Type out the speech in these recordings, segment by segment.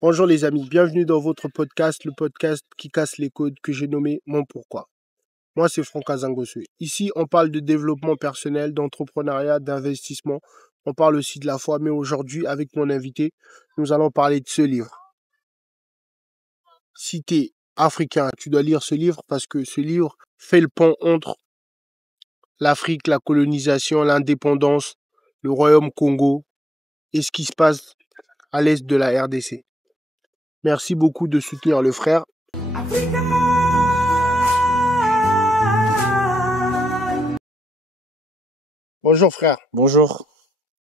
Bonjour les amis, bienvenue dans votre podcast, le podcast qui casse les codes que j'ai nommé Mon Pourquoi. Moi c'est Franck Azangosu. Ici on parle de développement personnel, d'entrepreneuriat, d'investissement. On parle aussi de la foi, mais aujourd'hui avec mon invité, nous allons parler de ce livre. Si tu es africain, tu dois lire ce livre parce que ce livre fait le pont entre l'Afrique, la colonisation, l'indépendance, le royaume Congo et ce qui se passe à l'est de la RDC. Merci beaucoup de soutenir le frère. Bonjour frère. Bonjour.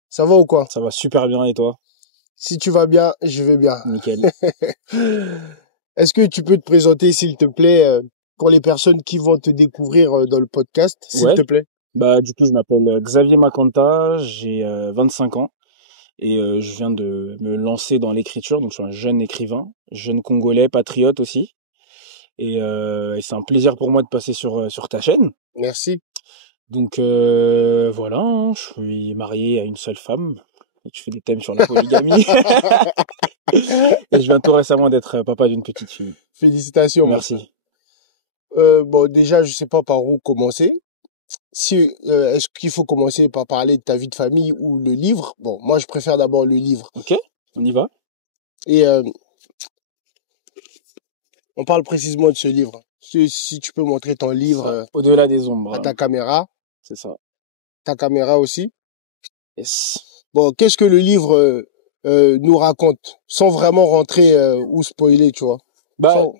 Ça va ou quoi? Ça va super bien et toi? Si tu vas bien, je vais bien. Nickel. Est-ce que tu peux te présenter s'il te plaît pour les personnes qui vont te découvrir dans le podcast, s'il te plaît? Du coup, je m'appelle Xavier Makanta, j'ai 25 ans et je viens de me lancer dans l'écriture. Donc je suis un jeune écrivain, jeune congolais, patriote aussi. Et c'est un plaisir pour moi de passer sur ta chaîne. Merci. Donc voilà, hein, je suis marié à une seule femme. Et tu fais des thèmes sur la polygamie. Et je viens tout récemment d'être papa d'une petite fille. Félicitations. Merci. Bon, déjà, je sais pas par où commencer. Est-ce qu'il faut commencer par parler de ta vie de famille ou le livre? Bon, moi, je préfère d'abord le livre. Ok, on y va. Et on parle précisément de ce livre. Si tu peux montrer ton livre Au-delà des ombres. À ta caméra. C'est ça. Ta caméra aussi. Yes. Bon, qu'est-ce que le livre nous raconte, sans vraiment rentrer ou spoiler, tu vois,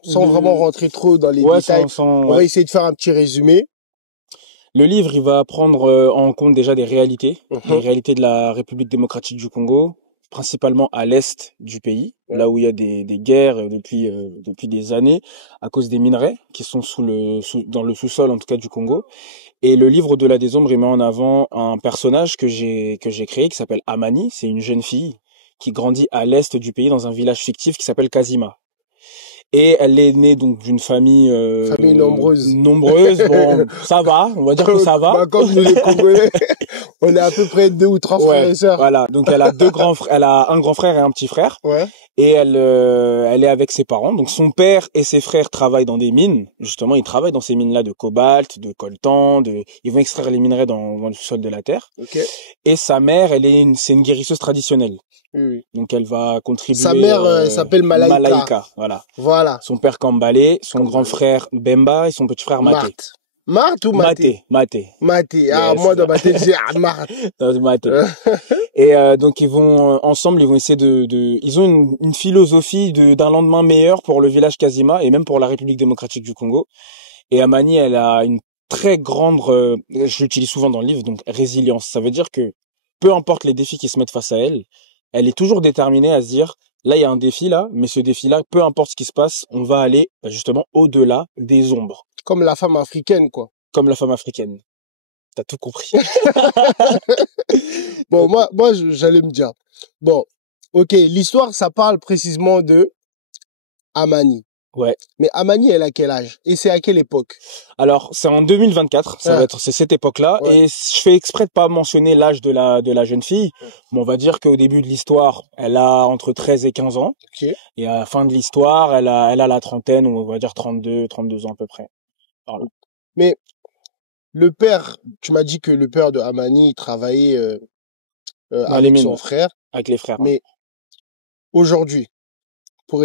sans vraiment rentrer trop dans les détails. On va essayer de faire un petit résumé. Le livre, il va prendre en compte déjà des réalités, les réalités de la République démocratique du Congo, principalement à l'est du pays, là où il y a des guerres depuis des années à cause des minerais qui sont dans le sous-sol en tout cas du Congo. Et le livre Au-delà des ombres, il met en avant un personnage que j'ai créé qui s'appelle Amani. C'est une jeune fille qui grandit à l'est du pays dans un village fictif qui s'appelle Kazima. Et elle est née donc d'une famille nombreuse. Bon, ça va, on va dire que ça va. Comme nous les Congolais, on est à peu près 2 ou 3 frères et sœurs. Voilà, donc elle a elle a un grand frère et un petit frère. Ouais. Et elle est avec ses parents. Donc son père et ses frères travaillent dans des mines. Justement, ils travaillent dans ces mines-là de cobalt, de coltan, ils vont extraire les minerais dans le sol de la terre. Okay. Et sa mère, c'est une guérisseuse traditionnelle. Oui. Donc elle va contribuer. Sa mère s'appelle Malaika. Voilà. Son père Kambale, son grand frère Bemba et son petit frère Maté. Marthe ou Maté? Maté. Ah, yes. Moi dans ma tête, j'ai Marthe. Dans Maté. Et donc ils vont ensemble, ils vont essayer ils ont une philosophie d'un lendemain meilleur pour le village Kazima et même pour la République démocratique du Congo. Et Amani, elle a une très grande, je l'utilise souvent dans le livre, donc résilience. Ça veut dire que peu importe les défis qui se mettent face à elle, elle est toujours déterminée à se dire, là il y a un défi là, mais ce défi-là, peu importe ce qui se passe, on va aller justement au-delà des ombres. Comme la femme africaine, quoi. Comme la femme africaine. T'as tout compris. Bon, moi, j'allais me dire, bon, ok, l'histoire, ça parle précisément de Amani. Ouais. Mais Amani, elle a quel âge? Et c'est à quelle époque? Alors, c'est en 2024, c'est cette époque-là, et je fais exprès de pas mentionner l'âge de la jeune fille. Mais on va dire qu'au début de l'histoire, elle a entre 13 et 15 ans. Okay. Et à la fin de l'histoire, elle a la trentaine, ou on va dire 32 ans à peu près. Alors, mais le père, tu m'as dit que le père de Amani travaillait avec son frère. Avec les frères. Mais aujourd'hui, pour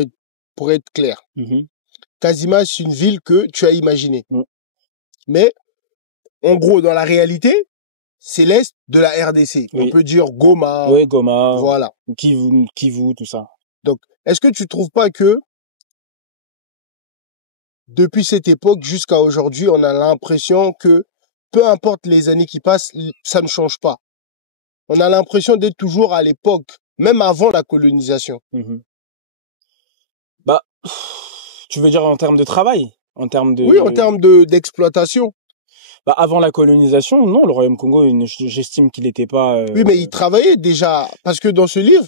être clair, Kazima, c'est une ville que tu as imaginée. Mais, en gros, dans la réalité, c'est l'est de la RDC. On peut dire Goma. Oui, Goma. Voilà. Kivu, tout ça. Donc, est-ce que tu trouves pas que depuis cette époque jusqu'à aujourd'hui, on a l'impression que peu importe les années qui passent, ça ne change pas. On a l'impression d'être toujours à l'époque, même avant la colonisation. Tu veux dire en termes de travail? Oui, en termes d'exploitation. Avant la colonisation, non, le Royaume Congo, j'estime qu'il n'était pas... Oui, mais il travaillait déjà, parce que dans ce livre,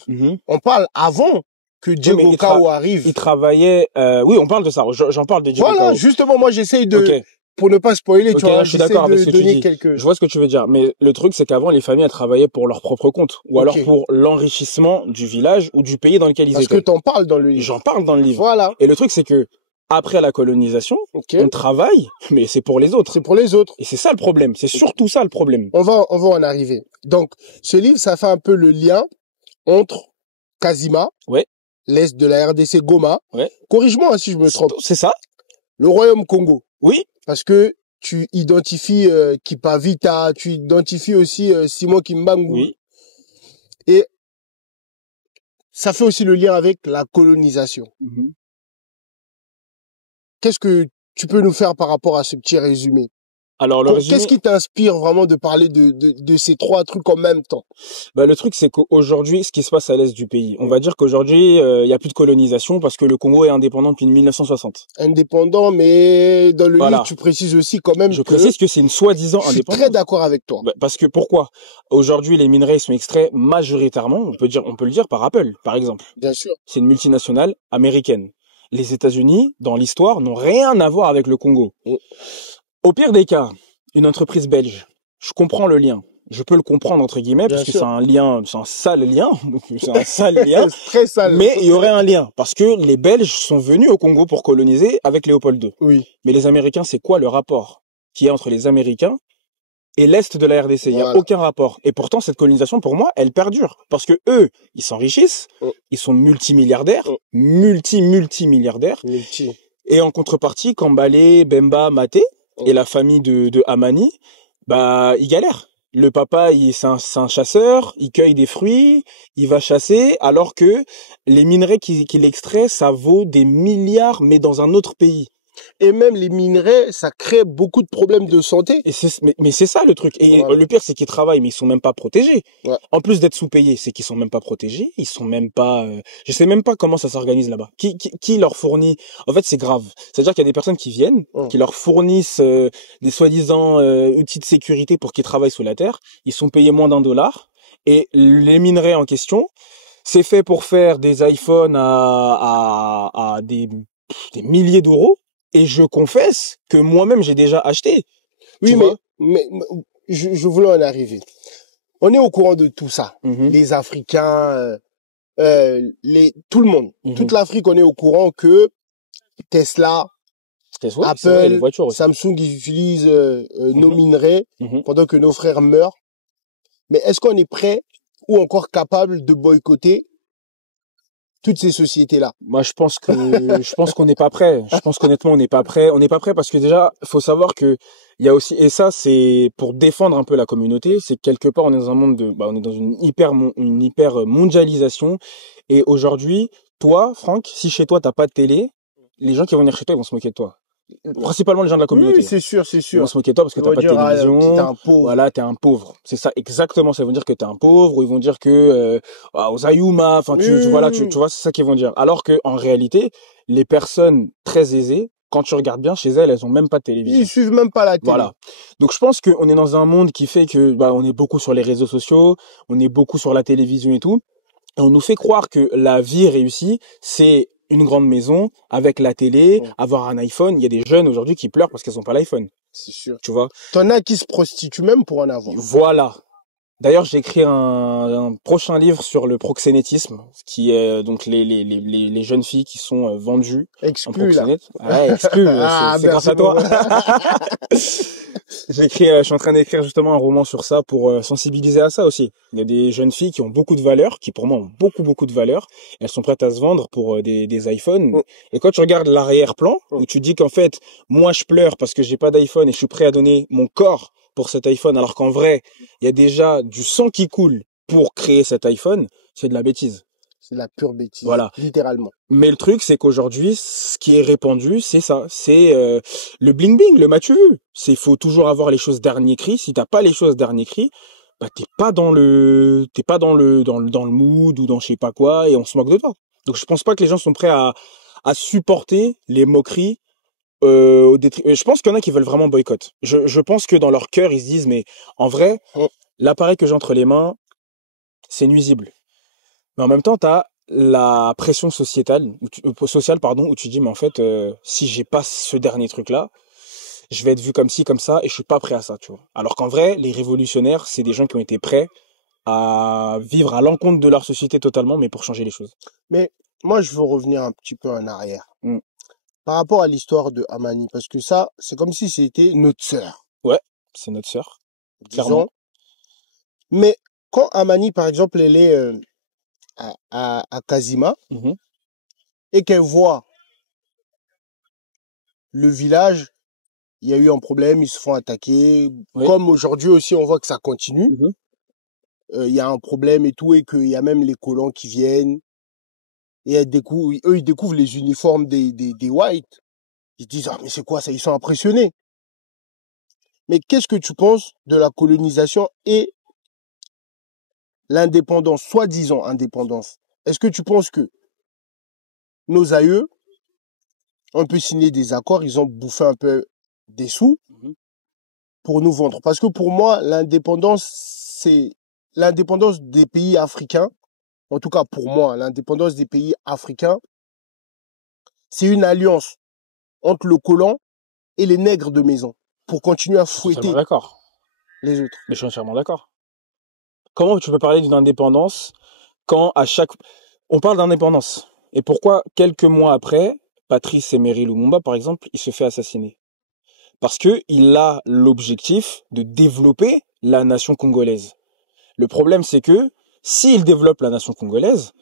on parle avant que Diego Cao arrive. Il travaillait... oui, on parle de ça, j'en parle de Diego Cao. Voilà, justement, moi j'essaye de pour ne pas spoiler, Ok, tu vois, là, je suis j'essaie d'accord avec de ce que tu donner dis. quelques... Je vois ce que tu veux dire. Mais le truc, c'est qu'avant, les familles, elles travaillaient pour leur propre compte. Ou alors Ok. pour l'enrichissement du village ou du pays dans lequel ils Parce que étaient. t'en parles dans le livre. J'en parle dans le livre. Voilà. Et le truc, c'est que, après la colonisation, Ok. on travaille, mais c'est pour les autres. C'est pour les autres. Et c'est ça le problème. C'est surtout ça le problème. On va en arriver. Donc, ce livre, ça fait un peu le lien entre Kazima, Ouais, l'est de la RDC, Goma. ouais. Corrige-moi hein, si je me trompe. C'est ça? Le royaume Congo. Oui. Parce que tu identifies Kipavita, tu identifies aussi Simon Kimbangu. Oui. Et ça fait aussi le lien avec la colonisation. Qu'est-ce que tu peux nous faire par rapport à ce petit résumé? Alors, le résumé, Qu'est-ce qui t'inspire vraiment de parler de ces trois trucs en même temps? bah, le truc, c'est qu'aujourd'hui, ce qui se passe à l'est du pays, on va dire qu'aujourd'hui, il y a plus de colonisation parce que le Congo est indépendant depuis 1960. Indépendant, mais dans le Voilà. livre, tu précises aussi quand même Je que précise que c'est une soi-disant je suis indépendance. très d'accord avec toi. Bah, parce que pourquoi? Aujourd'hui, les minerais sont extraits majoritairement, on peut le dire par Apple, par exemple. Bien sûr. C'est une multinationale américaine. Les États-Unis, dans l'histoire, n'ont rien à voir avec le Congo. Mm. Au pire des cas, une entreprise belge, je comprends le lien. Je peux le comprendre, entre guillemets, Bien parce que sûr. c'est un lien, c'est un sale lien. C'est un sale lien. C'est très sale. Mais il y aurait un lien. Parce que les Belges sont venus au Congo pour coloniser avec Léopold II. Oui. Mais les Américains, c'est quoi le rapport qu'il y a entre les Américains et l'Est de la RDC? Il n'y a Voilà. aucun rapport. Et pourtant, cette colonisation, pour moi, elle perdure. Parce que eux, ils s'enrichissent, Oh. ils sont multimilliardaires, Oh. multimilliardaires. Multi. Et en contrepartie, Kambale, Bemba, Maté Oh. et la famille de Amani, bah, ils galèrent. Le papa, c'est un chasseur, il cueille des fruits, il va chasser, alors que les minerais qu'il extrait, ça vaut des milliards, mais dans un autre pays. Et même les minerais, ça crée beaucoup de problèmes de santé. Et mais c'est ça le truc. Et Voilà. le pire, c'est qu'ils travaillent, mais ils sont même pas protégés. Ouais. En plus d'être sous-payés, c'est qu'ils sont même pas protégés. Ils sont même pas. Je sais même pas comment ça s'organise là-bas. Qui leur fournit. En fait, c'est grave. C'est-à-dire qu'il y a des personnes qui viennent, qui leur fournissent des soi-disant outils de sécurité pour qu'ils travaillent sous la terre. Ils sont payés moins d'$1. Et les minerais en question, c'est fait pour faire des iPhones à des milliers d'euros. Et je confesse que moi-même, j'ai déjà acheté. Oui, mais je voulais en arriver. On est au courant de tout ça. Les Africains, tout le monde. Toute l'Afrique, on est au courant que Tesla, Apple, les voitures aussi. Samsung, ils utilisent nos minerais pendant que nos frères meurent. Mais est-ce qu'on est prêt ou encore capable de boycotter toutes ces sociétés-là? Moi, je pense qu'on n'est pas prêt. Je pense qu'honnêtement, on n'est pas prêt. On n'est pas prêt parce que déjà, faut savoir que il y a aussi, et ça, c'est pour défendre un peu la communauté, c'est que quelque part, on est dans un monde on est dans une hyper mondialisation. Et aujourd'hui, toi, Franck, si chez toi, t'as pas de télé, les gens qui vont venir chez toi, ils vont se moquer de toi. Principalement les gens de la communauté. Oui, c'est sûr, c'est Ils sûr. vont se moquer de toi parce que t'as pas de télévision. T'es un pauvre. Voilà, t'es un pauvre. C'est ça, exactement. Ça veut dire que t'es un pauvre, ou ils vont dire que, aux Ayuma, enfin, voilà, tu vois, c'est ça qu'ils vont dire. Alors que, en réalité, les personnes très aisées, quand tu regardes bien chez elles ont même pas de télévision. Ils suivent même pas la télé. Voilà. Donc, je pense qu'on est dans un monde qui fait que, on est beaucoup sur les réseaux sociaux, on est beaucoup sur la télévision et tout. Et on nous fait croire que la vie réussie, c'est une grande maison avec la télé, avoir un iPhone. Il y a des jeunes aujourd'hui qui pleurent parce qu'elles ont pas l'iPhone. C'est sûr. Tu vois. T'en as qui se prostituent même pour en avoir. Voilà. D'ailleurs, j'ai écrit un prochain livre sur le proxénétisme, qui est donc les jeunes filles qui sont vendues en proxénète. Ouais, exclu, c'est grâce à toi. Je suis en train d'écrire justement un roman sur ça pour sensibiliser à ça aussi. Il y a des jeunes filles qui ont beaucoup de valeur, qui pour moi ont beaucoup de valeur. Elles sont prêtes à se vendre pour des iPhones. Et quand tu regardes l'arrière-plan, où tu dis qu'en fait, moi je pleure parce que j'ai pas d'iPhone et je suis prêt à donner mon corps pour cet iPhone, alors qu'en vrai, il y a déjà du sang qui coule pour créer cet iPhone, c'est de la bêtise. C'est de la pure bêtise. Voilà. Littéralement. Mais le truc, c'est qu'aujourd'hui, ce qui est répandu, c'est ça. C'est le bling-bling, le m'as-tu vu. Il faut toujours avoir les choses dernier cri. Si t'as pas les choses dernier cri, t'es pas dans le mood ou dans je sais pas quoi, et on se moque de toi. Donc je pense pas que les gens sont prêts à supporter les moqueries. Je pense qu'il y en a qui veulent vraiment boycott. Je pense que dans leur cœur, ils se disent, mais en vrai, l'appareil que j'ai entre les mains, c'est nuisible. Mais en même temps, t'as la pression sociale, où tu dis, mais en fait, si j'ai pas ce dernier truc-là, je vais être vu comme ci, comme ça, et je suis pas prêt à ça, tu vois. Alors qu'en vrai, les révolutionnaires, c'est des gens qui ont été prêts à vivre à l'encontre de leur société totalement, mais pour changer les choses. Mais moi, je veux revenir un petit peu en arrière. Mm. Par rapport à l'histoire de Amani, parce que ça, c'est comme si c'était notre sœur, Ouais, c'est notre sœur, clairement. disons. Mais quand Amani, par exemple, elle est à Kazima Mhm. et qu'elle voit le village, il y a eu un problème, ils se font attaquer. Oui. Comme aujourd'hui aussi, on voit que ça continue. Mhm. Il y a un problème et tout, et qu'il y a même les colons qui viennent. Et eux, ils découvrent les uniformes des Whites. Ils disent, ah, mais c'est quoi ça? Ils sont impressionnés. Mais qu'est-ce que tu penses de la colonisation et l'indépendance, soi-disant indépendance? Est-ce que tu penses que nos aïeux ont pu signer des accords, ils ont bouffé un peu des sous Mhm. pour nous vendre? Parce que pour moi, l'indépendance, c'est l'indépendance des pays africains. En tout cas, pour moi, l'indépendance des pays africains, c'est une alliance entre le colon et les nègres de maison pour continuer à Je suis totalement fouetter d'accord. les autres. Mais je suis entièrement d'accord. Comment tu peux parler d'une indépendance quand à chaque... On parle d'indépendance. Et pourquoi, quelques mois après, Patrice Emery Lumumba, par exemple, il se fait assassiner? Parce que il a l'objectif de développer la nation congolaise. Le problème, c'est que s'il développe la nation congolaise,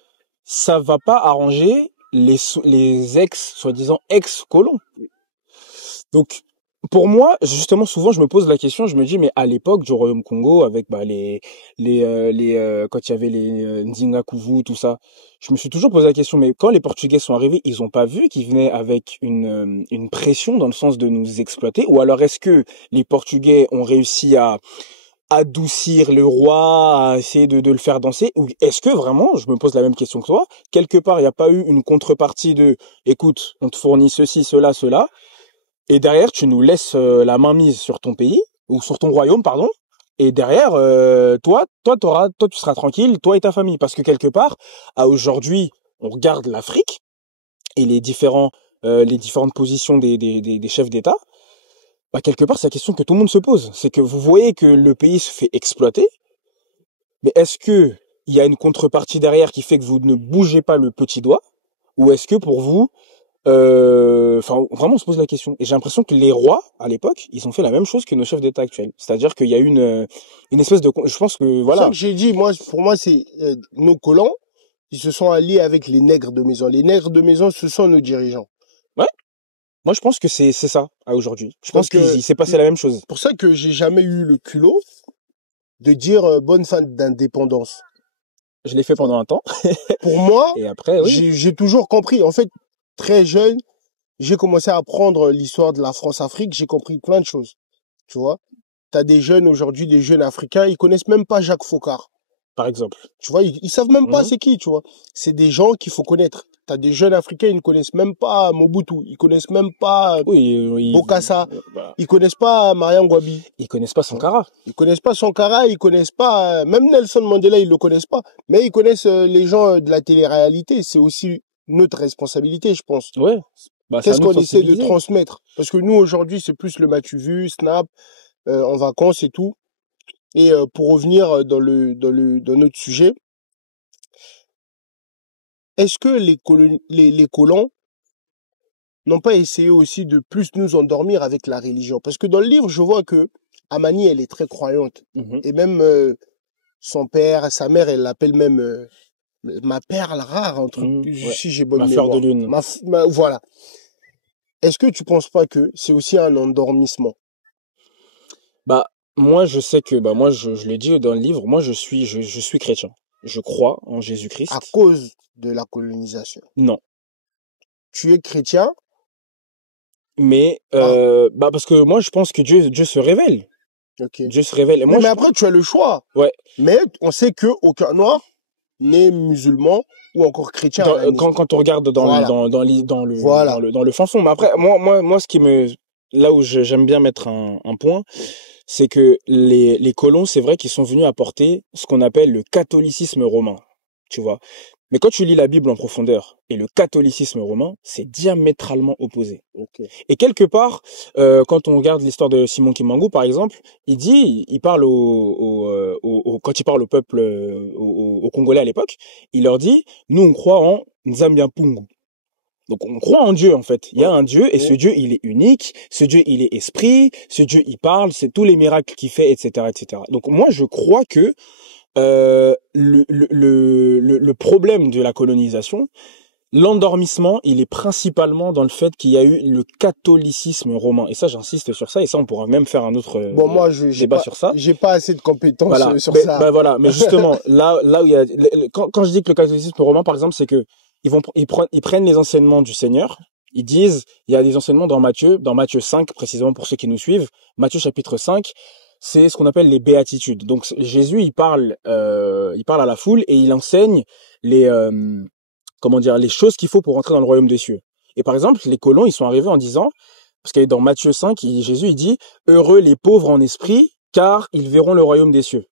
ça va pas arranger les soi-disant ex-colons. Donc, pour moi, justement, souvent, je me pose la question, je me dis, mais à l'époque du Royaume Congo, avec bah, quand il y avait les Ndinga Kuvu, tout ça, je me suis toujours posé la question, mais quand les Portugais sont arrivés, ils ont pas vu qu'ils venaient avec une pression dans le sens de nous exploiter, ou alors est-ce que les Portugais ont réussi à adoucir le roi, à essayer de le faire danser, ou est-ce que vraiment, je me pose la même question que toi, quelque part, il n'y a pas eu une contrepartie de, écoute, on te fournit ceci, cela, cela, et derrière, tu nous laisses la main mise sur ton pays, ou sur ton royaume, pardon. Et derrière, toi, tu seras tranquille, toi et ta famille. Parce que quelque part, à aujourd'hui, on regarde l'Afrique et les différentes positions des chefs d'État. Bah, quelque part, c'est la question que tout le monde se pose. C'est que vous voyez que le pays se fait exploiter. Mais est-ce que il y a une contrepartie derrière qui fait que vous ne bougez pas le petit doigt? Ou est-ce que pour vous, enfin, vraiment, on se pose la question. Et j'ai l'impression que les rois, à l'époque, ils ont fait la même chose que nos chefs d'État actuels. C'est-à-dire qu'il y a une espèce de, je pense que, C'est pour ça voilà. que j'ai dit, moi, pour moi, c'est nos colons, ils se sont alliés avec les nègres de maison. Les nègres de maison, ce sont nos dirigeants. Ouais. Moi, je pense que c'est ça, à aujourd'hui. Je pense Donc, qu'il s'est passé la même chose. pour ça que j'ai jamais eu le culot de dire bonne fin d'indépendance. Je l'ai fait pendant un temps. Pour moi, Et après, oui. j'ai toujours compris. En fait, très jeune, j'ai commencé à apprendre l'histoire de la France-Afrique. J'ai compris plein de choses. Tu vois, t'as des jeunes aujourd'hui, des jeunes africains, ils connaissent même pas Jacques Foccart. Par exemple. Tu vois, ils savent même pas Mhm. c'est qui, tu vois. C'est des gens qu'il faut connaître. T'as des jeunes africains, ils ne connaissent même pas Mobutu. Ils connaissent même pas Oui, Bokassa. bah, Ils connaissent pas Mariam Gwabi. ils connaissent pas Sankara. Ils connaissent pas Sankara, ils connaissent pas, même Nelson Mandela, ils le connaissent pas. Mais ils connaissent les gens de la télé-réalité. C'est aussi notre responsabilité, je pense. Ouais. Bah, c'est à Qu'est-ce nous de qu'on essaie de sensibiliser. transmettre? Parce que nous, aujourd'hui, c'est plus le Matu Vu, Snap, en vacances et tout. Et pour revenir dans notre sujet, est-ce que les colons n'ont pas essayé aussi de plus nous endormir avec la religion? Parce que dans le livre, je vois que Amani, elle est très croyante. Mhm. Et même son père, sa mère, elle l'appelle même ma perle rare, un truc, Ouais. si j'ai bonne Ma fleur de mémoire. lune. Voilà. Est-ce que tu penses pas que c'est aussi un endormissement? Bah, moi, je sais que, bah, moi, je l'ai dit dans le livre, moi, je suis chrétien. Je crois en À Jésus-Christ. cause de la colonisation. Non. Tu es chrétien? Mais, Ah, bah, parce que moi, je pense que Dieu se révèle. ok. Dieu se révèle. Et Oui, moi, mais après, tu as le choix. ouais. Mais on sait que aucun noir n'est musulman ou encore chrétien à la naissance. Quand on regarde Voilà. Voilà. dans le fin fond. Mais après, moi, là où j'aime bien mettre un point, c'est que les colons, c'est vrai qu'ils sont venus apporter ce qu'on appelle le catholicisme romain. Tu vois. Mais quand tu lis la Bible en profondeur et le catholicisme romain, c'est diamétralement opposé. Ok. Et quelque part, quand on regarde l'histoire de Simon Kimbangu, par exemple, il parle quand il parle au peuple, aux Congolais à l'époque, il leur dit, nous on croit en Nzambiapungu. Donc on croit en Dieu en fait. Il y a un Dieu et ce Dieu il est unique, ce Dieu il est esprit, ce Dieu il parle, c'est tous les miracles qu'il fait, etc., etc. Donc moi je crois que le problème de la colonisation, l'endormissement, il est principalement dans le fait qu'il y a eu le catholicisme romain. Et ça, j'insiste sur ça. Et ça, on pourra même faire un autre Bon, moi, j'ai débat pas, sur ça. j'ai pas assez de compétences Voilà. sur Mais, ça. bah voilà. Mais justement, là où il y a, quand je dis que le catholicisme romain, par exemple, c'est que ils prennent les enseignements du Seigneur. Ils disent, il y a des enseignements dans Matthieu 5, précisément pour ceux qui nous suivent. Matthieu chapitre 5, c'est ce qu'on appelle les béatitudes. Donc, Jésus, il parle à la foule et il enseigne les choses qu'il faut pour rentrer dans le royaume des cieux. Et par exemple, les colons, ils sont arrivés en disant, parce que dans Matthieu 5, Jésus, il dit, heureux les pauvres en esprit, car ils verront le royaume des cieux.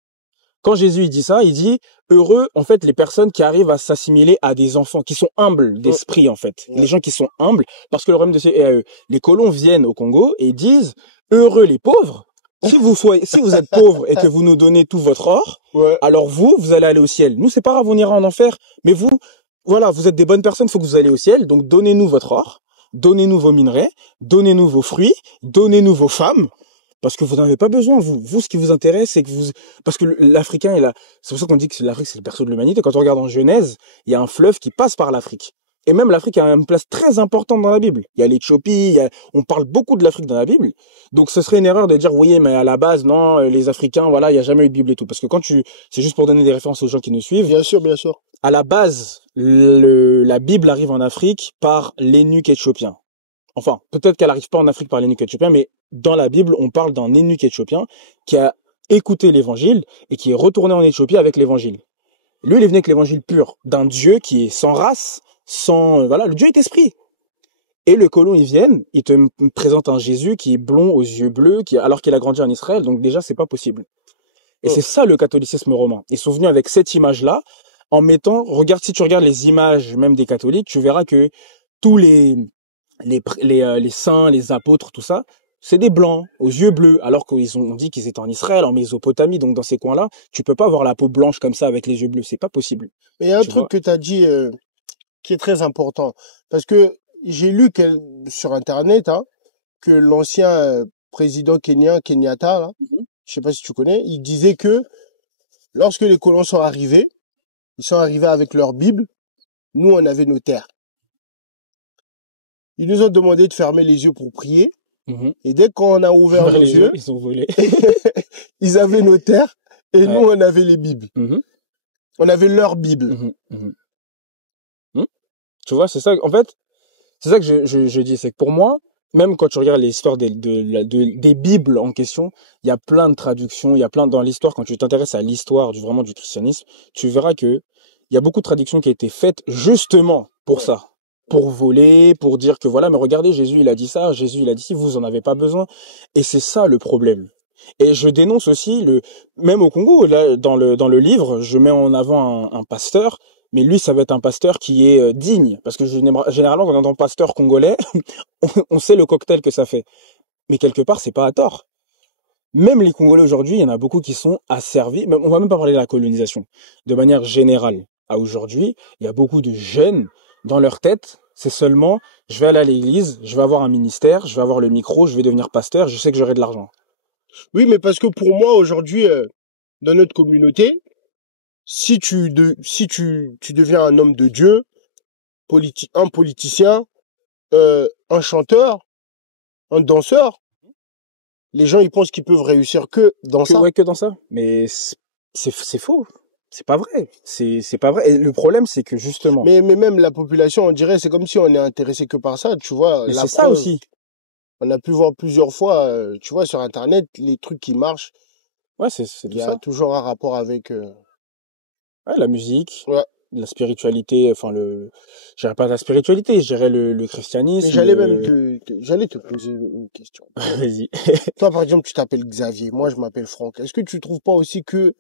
Quand Jésus, il dit ça, il dit, heureux, en fait, les personnes qui arrivent à s'assimiler à des enfants, qui sont humbles d'esprit, en fait. Les gens qui sont humbles, parce que le royaume des cieux est à eux. Les colons viennent au Congo et disent, heureux les pauvres. Si vous êtes pauvre et que vous nous donnez tout votre or, alors vous allez aller au ciel. Nous, c'est pas grave, on ira en enfer, mais vous, voilà, vous êtes des bonnes personnes, faut que vous alliez au ciel, donc donnez-nous votre or, donnez-nous vos minerais, donnez-nous vos fruits, donnez-nous vos femmes, parce que vous n'en avez pas besoin, vous. Vous, ce qui vous intéresse, c'est que parce que l'Africain est là. C'est pour ça qu'on dit que l'Afrique, c'est le berceau de l'humanité. Quand on regarde en Genèse, il y a un fleuve qui passe par l'Afrique. Et même l'Afrique a une place très importante dans la Bible. Il y a l'Éthiopie, on parle beaucoup de l'Afrique dans la Bible. Donc ce serait une erreur de dire, oui, mais à la base, non, les Africains, voilà, il n'y a jamais eu de Bible et tout. Parce que c'est juste pour donner des références aux gens qui nous suivent. Bien sûr, bien sûr. À la base, la Bible arrive en Afrique par l'eunuque éthiopien. Enfin, peut-être qu'elle arrive pas en Afrique par l'eunuque éthiopien, mais dans la Bible, on parle d'un eunuque éthiopien qui a écouté l'évangile et qui est retourné en Éthiopie avec l'évangile. Lui, il est venu avec l'évangile pur d'un Dieu qui est sans race, voilà, le Dieu est esprit. Et le colon, ils viennent, ils te présentent un Jésus qui est blond aux yeux bleus, alors qu'il a grandi en Israël, donc déjà, c'est pas possible. Et c'est ça le catholicisme romain. Ils sont venus avec cette image-là, si tu regardes les images même des catholiques, tu verras que tous les saints, les apôtres, tout ça, c'est des blancs, aux yeux bleus, alors qu'ils ont dit qu'ils étaient en Israël, en Mésopotamie, donc dans ces coins-là, tu peux pas avoir la peau blanche comme ça avec les yeux bleus, c'est pas possible. Mais il y a un truc que tu as dit qui est très important, parce que j'ai lu sur Internet que l'ancien président kenyan, Kenyatta, là, je sais pas si tu connais, il disait que lorsque les colons sont arrivés, ils sont arrivés avec leur Bible, nous on avait nos terres. Ils nous ont demandé de fermer les yeux pour prier. Et dès qu'on a ouvert nos yeux, ils ont volé. Ils avaient nos terres et nous, on avait les Bibles. On avait leur Bible. Tu vois, c'est ça, en fait, c'est ça que je dis, c'est que pour moi, même quand tu regardes l'histoire des Bibles en question, il y a plein de traductions, il y a dans l'histoire, quand tu t'intéresses à l'histoire vraiment du christianisme, tu verras que il y a beaucoup de traductions qui ont été faites justement pour ça. Pour voler, pour dire que voilà, mais regardez, Jésus, il a dit ça, Jésus, il a dit ci, vous en avez pas besoin. Et c'est ça le problème. Et je dénonce aussi même au Congo, là, dans le livre, je mets en avant un pasteur, mais lui, ça va être un pasteur qui est digne. Parce que généralement, quand on entend pasteur congolais, on sait le cocktail que ça fait. Mais quelque part, c'est pas à tort. Même les Congolais aujourd'hui, il y en a beaucoup qui sont asservis. On va même pas parler de la colonisation. De manière générale, à aujourd'hui, il y a beaucoup de jeunes, dans leur tête, c'est seulement, je vais aller à l'église, je vais avoir un ministère, je vais avoir le micro, je vais devenir pasteur, je sais que j'aurai de l'argent. Oui, mais parce que pour moi, aujourd'hui, dans notre communauté, si tu deviens un homme de Dieu, un politicien, un chanteur, un danseur, les gens, ils pensent qu'ils peuvent réussir que dans ça. Ouais, que dans ça. Mais c'est faux. C'est pas vrai. C'est pas vrai. Et le problème, c'est que justement. Mais même la population, on dirait, c'est comme si on est intéressé que par ça, tu vois. Mais c'est ça aussi. On a pu voir plusieurs fois, tu vois, sur Internet, les trucs qui marchent. Ouais, c'est tout ça. Il y a toujours un rapport avec... Ouais, la musique. Ouais. La spiritualité, enfin je dirais pas la spiritualité, je dirais le christianisme. Mais j'allais te poser une question. Vas-y. Toi, par exemple, tu t'appelles Xavier, moi je m'appelle Franck. Est-ce que tu trouves pas aussi que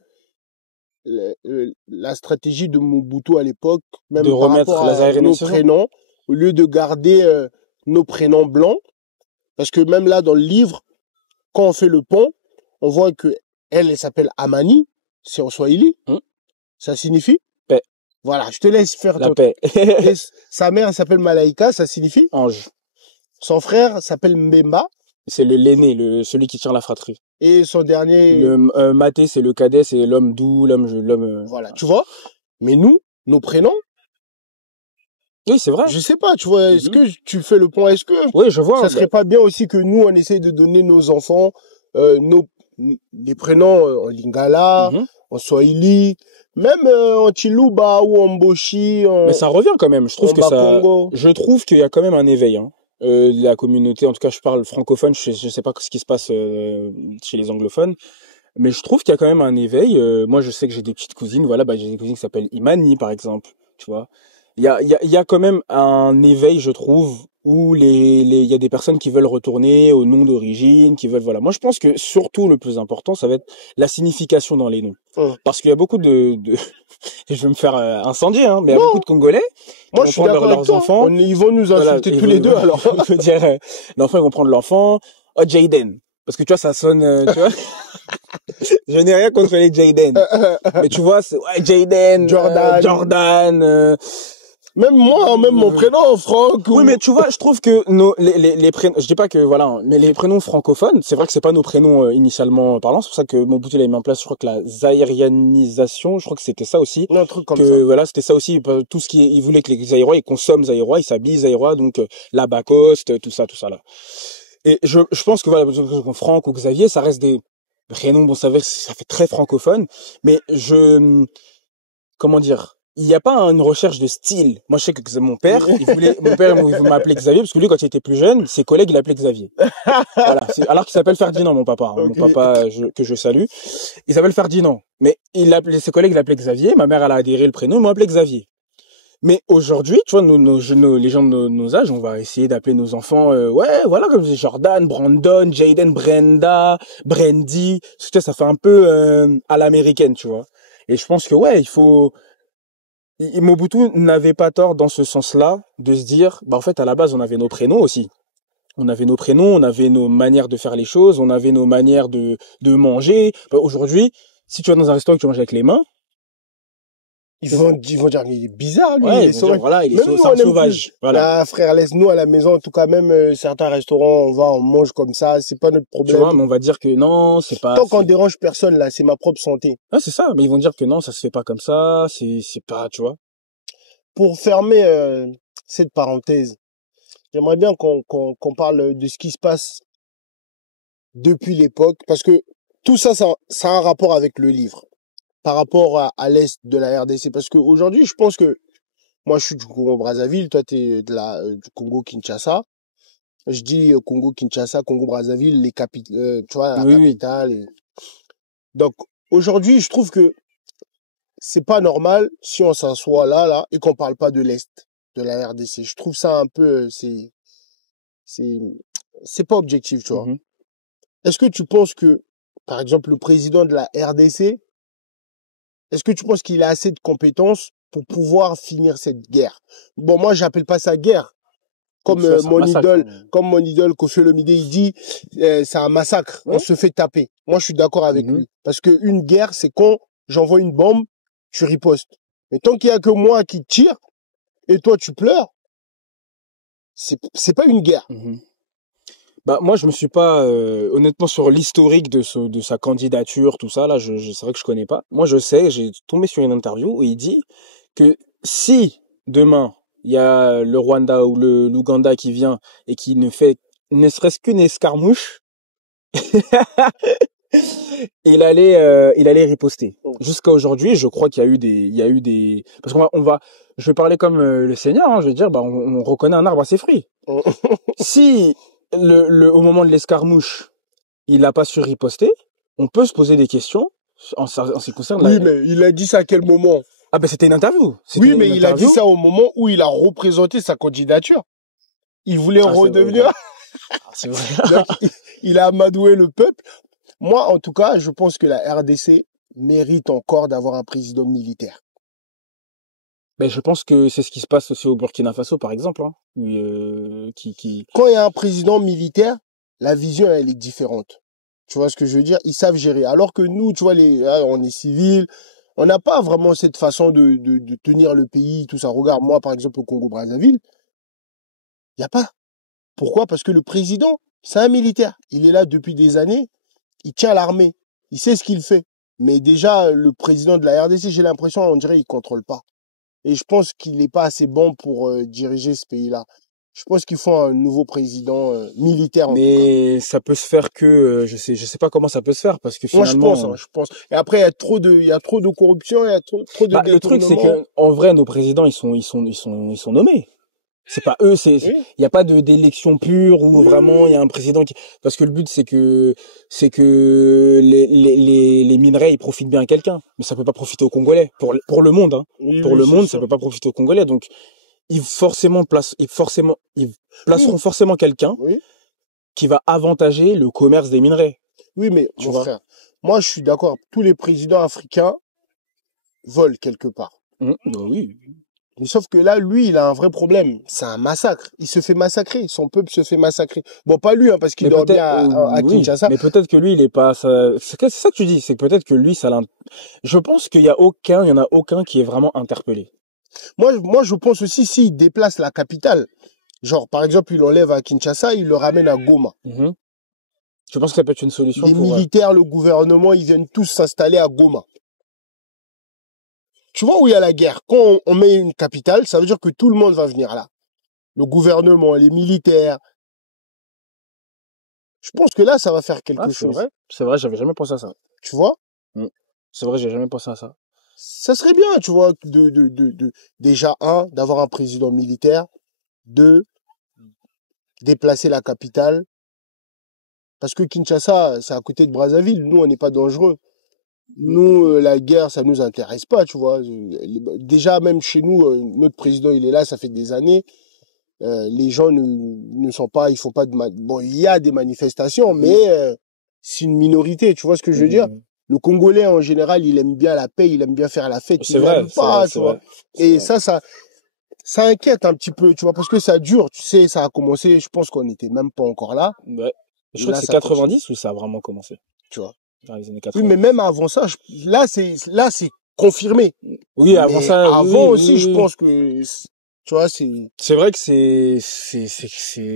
la stratégie de Mobutu à l'époque, même De par remettre rapport la à Zaïre nos Nation. prénoms, au lieu de garder nos prénoms blancs, parce que même là dans le livre, quand on fait le pont, on voit que elle s'appelle Amani, c'est en Swahili, ça signifie paix. Voilà, je te laisse faire La ton paix. Et sa mère elle s'appelle Malaika, ça signifie Ange. Son frère s'appelle Mbemba. C'est l'aîné, celui qui tient la fratrie. Et son dernier. Le Maté, c'est le cadet, c'est l'homme doux, l'homme. Voilà, tu vois. Mais nous, nos prénoms. Oui, c'est vrai. Je sais pas, tu vois, est-ce que tu fais le point, est-ce que. Oui, je vois. Ça serait pas bien aussi que nous, on essaye de donner nos enfants, des prénoms en Lingala, en Swahili, même en Chiluba ou en Mboshi. Mais ça revient quand même. Je trouve que Bakongo. je trouve qu'il y a quand même un éveil, hein. La communauté, en tout cas, je parle francophone, je sais pas ce qui se passe chez les anglophones, mais je trouve qu'il y a quand même un éveil. Moi, je sais que j'ai des petites cousines, voilà, j'ai des cousines qui s'appellent Imani, par exemple, tu vois. Il y a quand même un éveil, je trouve, où il y a des personnes qui veulent retourner au nom d'origine, qui veulent, voilà. Moi, je pense que surtout le plus important, ça va être la signification dans les noms. Parce qu'il y a beaucoup de je vais me faire incendier, hein, mais il y a beaucoup de Congolais. Moi, je suis d'accord avec toi. Enfants. Ils vont nous insulter tous les deux, alors. On peut dire, l'enfant, ils vont prendre l'enfant. Oh, Jaden. Parce que tu vois, ça sonne, tu vois. Je n'ai rien contre les Jaden. Mais tu vois, c'est, ouais, Jaden. Jordan. Même moi, même mon prénom, Franck. Oui, mais tu vois, je trouve que les prénoms, je dis pas que, voilà, hein, mais les prénoms francophones, c'est vrai que c'est pas nos prénoms initialement parlant, c'est pour ça que Mobutu l'a mis en place, je crois que la zaïrianisation, je crois que c'était ça aussi. Un truc comme ça. Voilà, c'était ça aussi, tout ce il voulait que les Zaïrois, ils consomment Zaïrois, ils s'habillent Zaïrois, donc, la Lacoste, tout ça là. Et je pense que voilà, Franck ou Xavier, ça reste des prénoms, bon, ça fait très francophone, mais comment dire, il n'y a pas une recherche de style. Moi, je sais que mon père, il voulait m'appeler Xavier, parce que lui, quand il était plus jeune, ses collègues, il l'appelaient Xavier. Voilà. Alors qu'il s'appelle Ferdinand, mon papa. Hein. Okay. Mon papa, que je salue. Il s'appelle Ferdinand. Mais ses collègues l'appelaient Xavier. Ma mère, elle a adhéré le prénom, ils m'ont appelé Xavier. Mais aujourd'hui, tu vois, les gens de nos âges, on va essayer d'appeler nos enfants, ouais, voilà, comme Jordan, Brandon, Jaden, Brenda, Brandy. Ça fait un peu à l'américaine, tu vois. Et je pense que, ouais, il faut... Mobutu n'avait pas tort dans ce sens-là de se dire, en fait, à la base, on avait nos prénoms aussi. On avait nos prénoms, on avait nos manières de faire les choses, on avait nos manières de manger. Aujourd'hui, si tu vas dans un restaurant et que tu manges avec les mains, ils vont dire, mais il est bizarre, lui. Ouais, il est sauvage. Voilà. Frère, laisse-nous à la maison. En tout cas, même certains restaurants, on mange comme ça. C'est pas notre problème. Tu vois, mais on va dire que non, c'est pas... Tant qu'on dérange personne, là, c'est ma propre santé. Ah, c'est ça. Mais ils vont dire que non, ça se fait pas comme ça. C'est pas, tu vois. Pour fermer cette parenthèse, j'aimerais bien qu'on parle de ce qui se passe depuis l'époque. Parce que tout ça, ça a un rapport avec le livre. Par rapport à l'Est de la RDC. Parce qu'aujourd'hui, je pense que moi, je suis du Congo-Brazzaville, toi, t'es du Congo-Kinshasa. Je dis Congo-Kinshasa, Congo-Brazzaville, tu vois, la capitale. Et... Donc, aujourd'hui, je trouve que c'est pas normal si on s'assoit là, et qu'on parle pas de l'Est de la RDC. Je trouve ça un peu, c'est pas objectif, tu vois. Est-ce que tu penses que, par exemple, le président de la RDC, est-ce que tu penses qu'il a assez de compétences pour pouvoir finir cette guerre? Bon, moi, j'appelle pas ça guerre. Comme mon idole Koffi Olomide, il dit, c'est un massacre. On se fait taper. Moi, je suis d'accord avec lui. Parce que une guerre, c'est quand j'envoie une bombe, tu ripostes. Mais tant qu'il y a que moi qui tire, et toi, tu pleures, c'est pas une guerre. Moi, je me suis pas, honnêtement, sur l'historique de sa candidature, tout ça, là, c'est vrai que je connais pas. Moi, je sais, j'ai tombé sur une interview où il dit que si demain, il y a le Rwanda ou l'Ouganda qui vient et qui ne fait ne serait-ce qu'une escarmouche, il allait riposter. Jusqu'à aujourd'hui, je crois qu'il y a eu des, parce je vais parler comme le Seigneur, hein, je vais dire, on reconnaît un arbre à ses fruits. Si au moment de l'escarmouche, il n'a pas su riposter, on peut se poser des questions en ce qui concerne Oui, mais il a dit ça à quel moment? Ah ben c'était une interview. Oui, mais il a dit ça au moment où il a représenté sa candidature. Il voulait redevenir... C'est vrai. Donc, il a amadoué le peuple. Moi, en tout cas, je pense que la RDC, mérite encore d'avoir un président militaire? Ben, je pense que c'est ce qui se passe aussi au Burkina Faso, par exemple, hein, Quand il y a un président militaire, la vision, elle est différente. Tu vois ce que je veux dire? Ils savent gérer. Alors que nous, tu vois, on est civils, on n'a pas vraiment cette façon de tenir le pays, tout ça. Regarde, moi, par exemple, au Congo-Brazzaville, il n'y a pas. Pourquoi? Parce que le président, c'est un militaire. Il est là depuis des années, il tient l'armée, il sait ce qu'il fait. Mais déjà, le président de la RDC, j'ai l'impression, on dirait, il contrôle pas. Et je pense qu'il n'est pas assez bon pour diriger ce pays-là. Je pense qu'il faut un nouveau président militaire en tout cas. Mais ça peut se faire que je sais pas comment ça peut se faire parce que Moi, finalement. je pense. Et après, il y a trop de corruption, il y a trop de Bah, le truc c'est que en vrai nos présidents ils sont nommés. C'est pas eux, Oui. il y a pas d'élection pure où vraiment il y a un président qui, parce que le but c'est que les minerais ils profitent bien à quelqu'un, mais ça peut pas profiter aux Congolais pour le monde, hein. Oui, Pour oui, le c'est monde sûr. ça peut pas profiter aux Congolais, donc ils placeront Oui. forcément quelqu'un Oui. qui va avantager le commerce des minerais. Oui, mais Tu mon vois. frère, moi, je suis d'accord. Tous les présidents africains volent quelque part. Bah oui. Mais sauf que là, lui, il a un vrai problème. C'est un massacre. Il se fait massacrer. Son peuple se fait massacrer. Bon, pas lui, hein, parce qu'il Mais dort bien peut-être, à oui, Kinshasa. mais peut-être que lui, il est pas, c'est ça que tu dis, c'est que peut-être que lui, je pense il y en a aucun qui est vraiment interpellé. Moi, je pense aussi, s'il déplace la capitale, genre, par exemple, il enlève à Kinshasa, il le ramène à Goma. Je pense que ça peut être une solution Les militaires, le gouvernement, ils viennent tous s'installer à Goma. Tu vois où il y a la guerre? Quand on met une capitale, ça veut dire que tout le monde va venir là. Le gouvernement, les militaires. Je pense que là, ça va faire quelque chose. C'est vrai, j'avais jamais pensé à ça. Tu vois? C'est vrai, j'ai jamais pensé à ça. Ça serait bien, tu vois, déjà, d'avoir un président militaire. 2, déplacer la capitale. Parce que Kinshasa, c'est à côté de Brazzaville. Nous, on n'est pas dangereux. Nous, la guerre, ça nous intéresse pas, tu vois. Déjà, même chez nous, notre président, il est là, ça fait des années. Les gens ne sont pas, ils font pas bon, il y a des manifestations, mais c'est une minorité, tu vois ce que je veux dire? Le Congolais, en général, il aime bien la paix, il aime bien faire la fête. C'est vrai, tu vois. Et ça inquiète un petit peu, tu vois, parce que ça dure, tu sais, ça a commencé, je pense qu'on n'était même pas encore là. Ouais. Je crois que c'est 90 ou ça a vraiment commencé. Tu vois. Dans les années 90. Oui, mais même avant ça, là, c'est confirmé. Oui, avant ça, avant aussi, je pense que, tu vois, c'est vrai que c'est,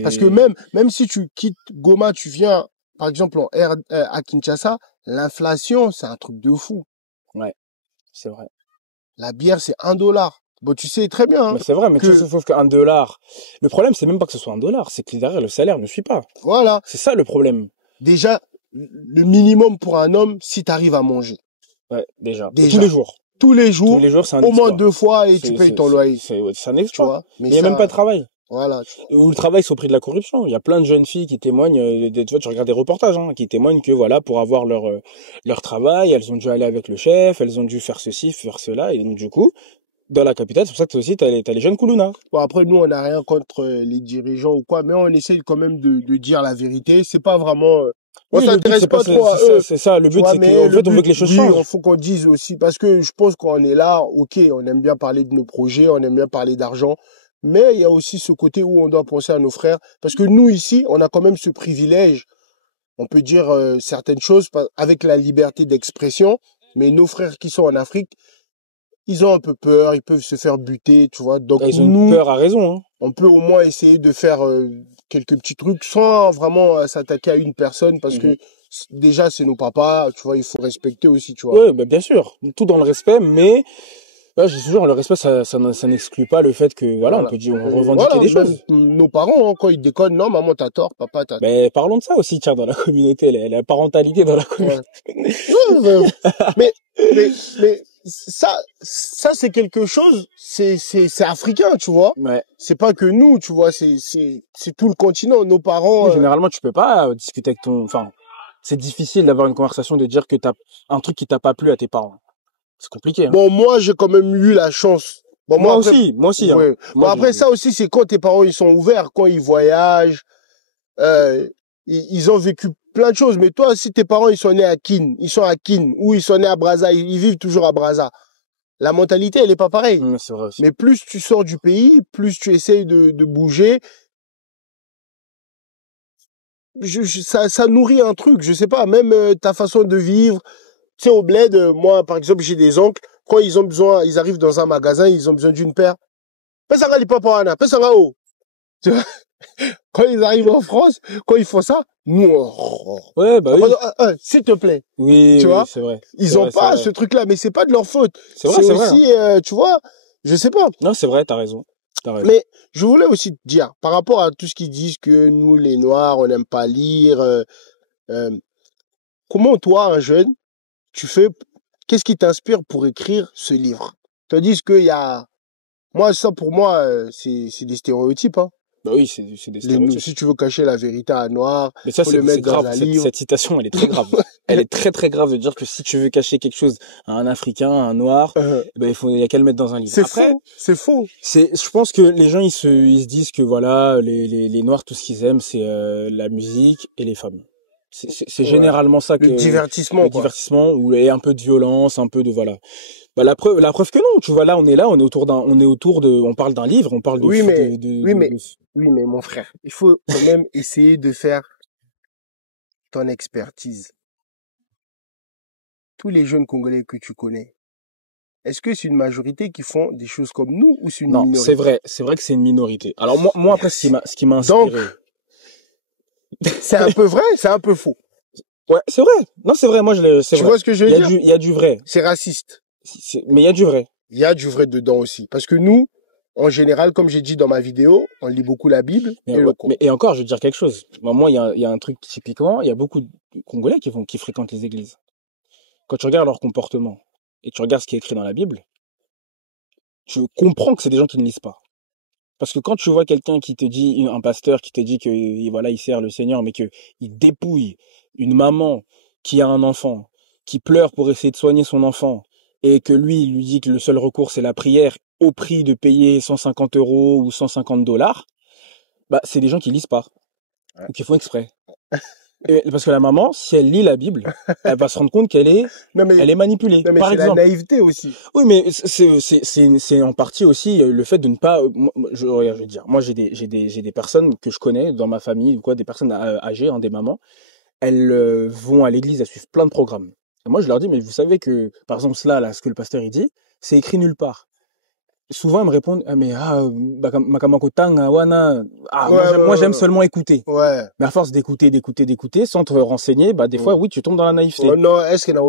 parce que même si tu quittes Goma, tu viens, par exemple, à Kinshasa, l'inflation, c'est un truc de fou. Ouais. C'est vrai. La bière, c'est $1. Bon, tu sais très bien. Hein, mais c'est vrai, mais tu sais, sauf qu'un dollar. Le problème, c'est même pas que ce soit $1, c'est que derrière, le salaire ne suit pas. Voilà. C'est ça le problème. Déjà, le minimum pour un homme, si tu arrives à manger. Ouais, déjà. Tous les jours. Tous les jours, c'est un au moins 2 fois et tu payes ton loyer. C'est un exploit. Mais il n'y a même pas de travail. Voilà. Ou le travail, c'est au prix de la corruption. Il y a plein de jeunes filles qui témoignent, tu vois, tu regardes des reportages, hein, qui témoignent que voilà, pour avoir leur travail, elles ont dû aller avec le chef, elles ont dû faire ceci, faire cela, et donc du coup, dans la capitale, c'est pour ça que aussi t'as les jeunes Koulouna. Bon, après, nous, on n'a rien contre les dirigeants ou quoi, mais on essaye quand même de dire la vérité. C'est pas vraiment, on s'intéresse pas trop à eux. C'est ça, le but, c'est qu'en fait, on veut que les choses changent. Il faut qu'on dise aussi, parce que je pense qu'on est là, ok, on aime bien parler de nos projets, on aime bien parler d'argent, mais il y a aussi ce côté où on doit penser à nos frères, parce que nous, ici, on a quand même ce privilège, on peut dire certaines choses avec la liberté d'expression, mais nos frères qui sont en Afrique, ils ont un peu peur, ils peuvent se faire buter, tu vois. Donc ils ont peur à raison. Hein. On peut au moins essayer de faire quelques petits trucs sans vraiment s'attaquer à une personne, parce que déjà c'est nos papas, tu vois, il faut respecter aussi, tu vois. Oui, bah, bien sûr, tout dans le respect, mais je dis toujours, le respect, ça n'exclut pas le fait que voilà, on peut dire, on revendique des choses. Nos parents, hein, quand ils déconnent, non, maman t'as tort, papa t'as tort. Mais parlons de ça aussi, tiens, dans la communauté, la parentalité dans la communauté. mais ça c'est quelque chose, c'est africain, tu vois. Ouais. C'est pas que nous, tu vois, c'est tout le continent, nos parents. Généralement, tu peux pas discuter avec c'est difficile d'avoir une conversation, de dire que t'as un truc qui t'a pas plu à tes parents. C'est compliqué. Hein. Bon, moi, j'ai quand même eu la chance. Bon, moi aussi. Ouais. Hein. Bon, après, ça aussi, c'est quand tes parents, ils sont ouverts, quand ils voyagent, ils ont vécu plein de choses. Mais toi, si tes parents, ils sont nés à Kin, ils sont à Kin, ou ils sont nés à Brazza, ils vivent toujours à Brazza. La mentalité, elle est pas pareille. C'est vrai aussi. Mais plus tu sors du pays, plus tu essayes de bouger. Ça nourrit un truc, je sais pas, même ta façon de vivre. Tu sais, au bled, moi, par exemple, j'ai des oncles, quand ils arrivent dans un magasin, ils ont besoin d'une paire. Pesanga li papa wana, pesanga o. Tu vois, quand ils arrivent en France, quand ils font ça, nous, Ouais, bah oui. s'il te plaît. Oui, tu oui, vois, c'est vrai. ils ont pas ce truc-là, mais c'est pas de leur faute. C'est vrai, c'est vrai. aussi, tu vois, je sais pas. Non, c'est vrai, t'as raison. Mais je voulais aussi te dire, par rapport à tout ce qu'ils disent que nous, les Noirs, on n'aime pas lire, comment toi, un jeune, qu'est-ce qui t'inspire pour écrire ce livre? Ils te disent qu'il y a, moi, ça pour moi, c'est des stéréotypes, hein. Bah oui, c'est des stéréotypes. Si tu veux cacher la vérité à un noir, mais ça, faut le mettre grave. dans un livre. Cette citation, elle est très grave. Elle est très très grave de dire que si tu veux cacher quelque chose à un Africain, à un Noir, ben il y a qu'à le mettre dans un livre. C'est faux. Je pense que les gens ils se disent que voilà, les Noirs, tout ce qu'ils aiment, c'est la musique et les femmes. C'est généralement ça que le divertissement, où il y a un peu de violence, un peu de voilà. Bah la preuve que non, tu vois, là on parle d'un livre, on parle de oui mais mon frère, il faut quand même essayer de faire ton expertise. Tous les jeunes Congolais que tu connais, est-ce que c'est une majorité qui font des choses comme nous ou c'est une minorité? Non, c'est vrai que c'est une minorité. Alors moi après ce qui m'a inspiré. Donc, c'est un peu vrai, c'est un peu faux. Ouais, c'est vrai. Non, c'est vrai, moi tu vois ce que je veux dire? Il y a du vrai. C'est raciste. Mais il y a du vrai. Il y a du vrai dedans aussi. Parce que nous, en général, comme j'ai dit dans ma vidéo, on lit beaucoup la Bible et encore, je veux dire quelque chose. Moi, il y a un truc typiquement, il y a beaucoup de Congolais qui fréquentent les églises. Quand tu regardes leur comportement et tu regardes ce qui est écrit dans la Bible, tu comprends que c'est des gens qui ne lisent pas. Parce que quand tu vois quelqu'un qui te dit, un pasteur qui te dit que voilà, il sert le Seigneur, mais que il dépouille une maman qui a un enfant, qui pleure pour essayer de soigner son enfant, et que lui, il lui dit que le seul recours c'est la prière au prix de payer 150 € ou 150 $, bah c'est des gens qui lisent pas ou qui font exprès. Parce que la maman, si elle lit la Bible, elle va se rendre compte qu'elle est manipulée. Non, mais par exemple, la naïveté aussi. Oui, mais c'est en partie aussi le fait de ne pas. Je vais dire, moi j'ai des personnes que je connais dans ma famille ou quoi, des personnes âgées, des mamans. Elles vont à l'église, elles suivent plein de programmes. Et moi je leur dis, mais vous savez que par exemple là, ce que le pasteur il dit, c'est écrit nulle part. Souvent ils me répondent, moi j'aime seulement écouter. Ouais. Mais à force d'écouter sans te renseigner, des fois oui tu tombes dans la naïveté. Non, est-ce qu'il y a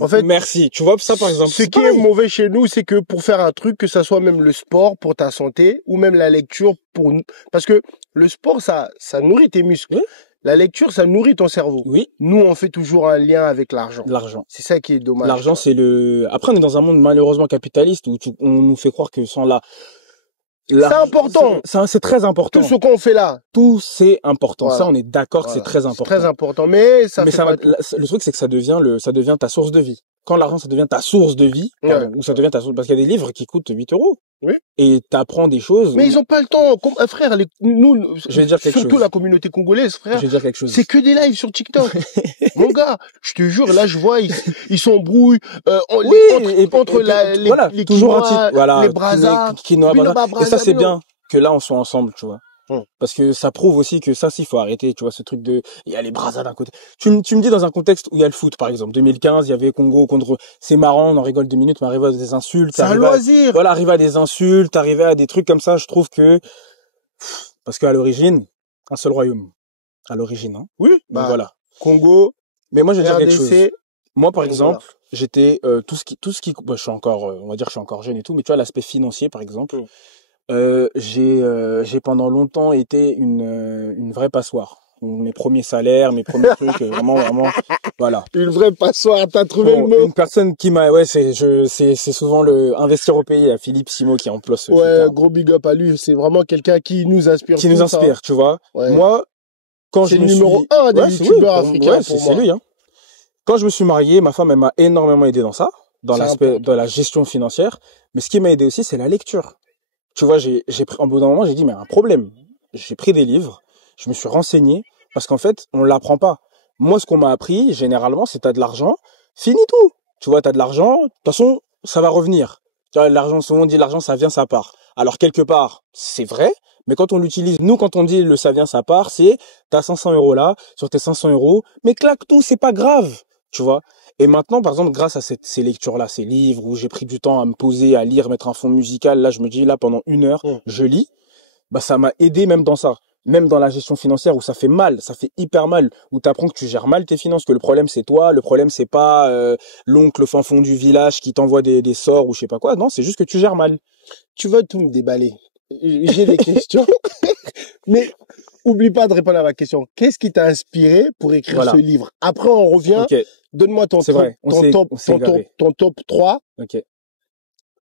en fait, merci. Tu vois ça par exemple. Ce qui est mauvais chez nous, c'est que pour faire un truc, que ça soit même le sport pour ta santé ou même la lecture parce que le sport ça nourrit tes muscles. Oui. La lecture, ça nourrit ton cerveau. Oui. Nous, on fait toujours un lien avec l'argent. L'argent. C'est ça qui est dommage. L'argent, c'est Après, on est dans un monde malheureusement capitaliste où on nous fait croire que sans c'est important. C'est très important. Tout ce qu'on fait là. Tout c'est important. Voilà. Ça, on est d'accord que c'est très important. C'est très important. Mais le truc, c'est que ça devient ta source de vie. Quand l'argent, ça devient ta source de vie, ou ça devient ta source, parce qu'il y a des livres qui coûtent 8 €. Oui. Et t'apprends des choses. Mais ils ont pas le temps. Frère, nous, je vais dire quelque surtout chose. La communauté congolaise, frère. Je vais dire quelque chose. C'est que des lives sur TikTok. Mon gars, je te jure, là, je vois, ils s'embrouillent, entre les toujours les Brazza, et ça, c'est bien que là, on soit ensemble, tu vois. Parce que ça prouve aussi que ça, s'il faut arrêter, tu vois, ce truc il y a les Brazza d'un côté. Tu me dis dans un contexte où il y a le foot, par exemple, 2015, il y avait Congo contre, c'est marrant, on en rigole 2 minutes, mais arrive à des insultes. C'est un loisir. Voilà, arrive à des insultes, arriver à des trucs comme ça, je trouve que, parce qu'à l'origine, un seul royaume. À l'origine, hein. Oui. Donc voilà. Congo. Mais moi, je vais dire quelque RDC, chose. Moi, par exemple, j'étais, tout ce qui, je suis encore, on va dire que je suis encore jeune et tout, mais tu vois, l'aspect financier, par exemple, j'ai pendant longtemps été une vraie passoire. Mes premiers salaires, mes premiers trucs, vraiment, voilà. Une vraie passoire, t'as trouvé le mot. Une personne qui m'a, c'est souvent investir au pays, à Philippe Simo qui emploie ce terme. Gros big up à lui. C'est vraiment quelqu'un qui nous inspire. Qui nous inspire, tu vois. Ouais. Moi, quand je me suis... C'est le numéro 1 des youtubeurs africains pour moi. C'est lui, hein. Quand je me suis marié, ma femme, elle m'a énormément aidé dans ça, dans la gestion financière. Mais ce qui m'a aidé aussi, c'est la lecture. Tu vois, au bout d'un moment, j'ai dit, mais un problème. J'ai pris des livres, je me suis renseigné, Parce qu'en fait, on l'apprend pas. Moi, ce qu'on m'a appris, généralement, c'est t'as de l'argent, finis tout. Tu vois, t'as de l'argent, de toute façon, ça va revenir. Tu vois, l'argent, souvent on dit l'argent, ça vient, ça part. Alors, quelque part, c'est vrai, mais quand on l'utilise, nous, quand on dit le ça vient, ça part, c'est, t'as 500 euros là, sur tes 500 euros, mais claque tout, c'est pas grave. Tu vois. Et maintenant, par exemple, grâce à ces lectures-là, ces livres où j'ai pris du temps à me poser, à lire, mettre un fond musical, là, je me dis, là, pendant 1 heure, je lis, bah, ça m'a aidé même dans ça. Même dans la gestion financière où ça fait mal, ça fait hyper mal, où tu apprends que tu gères mal tes finances, que le problème c'est toi, le problème c'est pas l'oncle fin fond du village qui t'envoie des sorts ou je sais pas quoi, non, c'est juste que tu gères mal. Tu vas tout me déballer. J'ai des questions, mais oublie pas de répondre à ma question. Qu'est-ce qui t'a inspiré pour écrire Voilà. ce livre? Après, on revient. Ok, Donne-moi ton c'est top, vrai, on s'est égaré. ton top 3 Ok,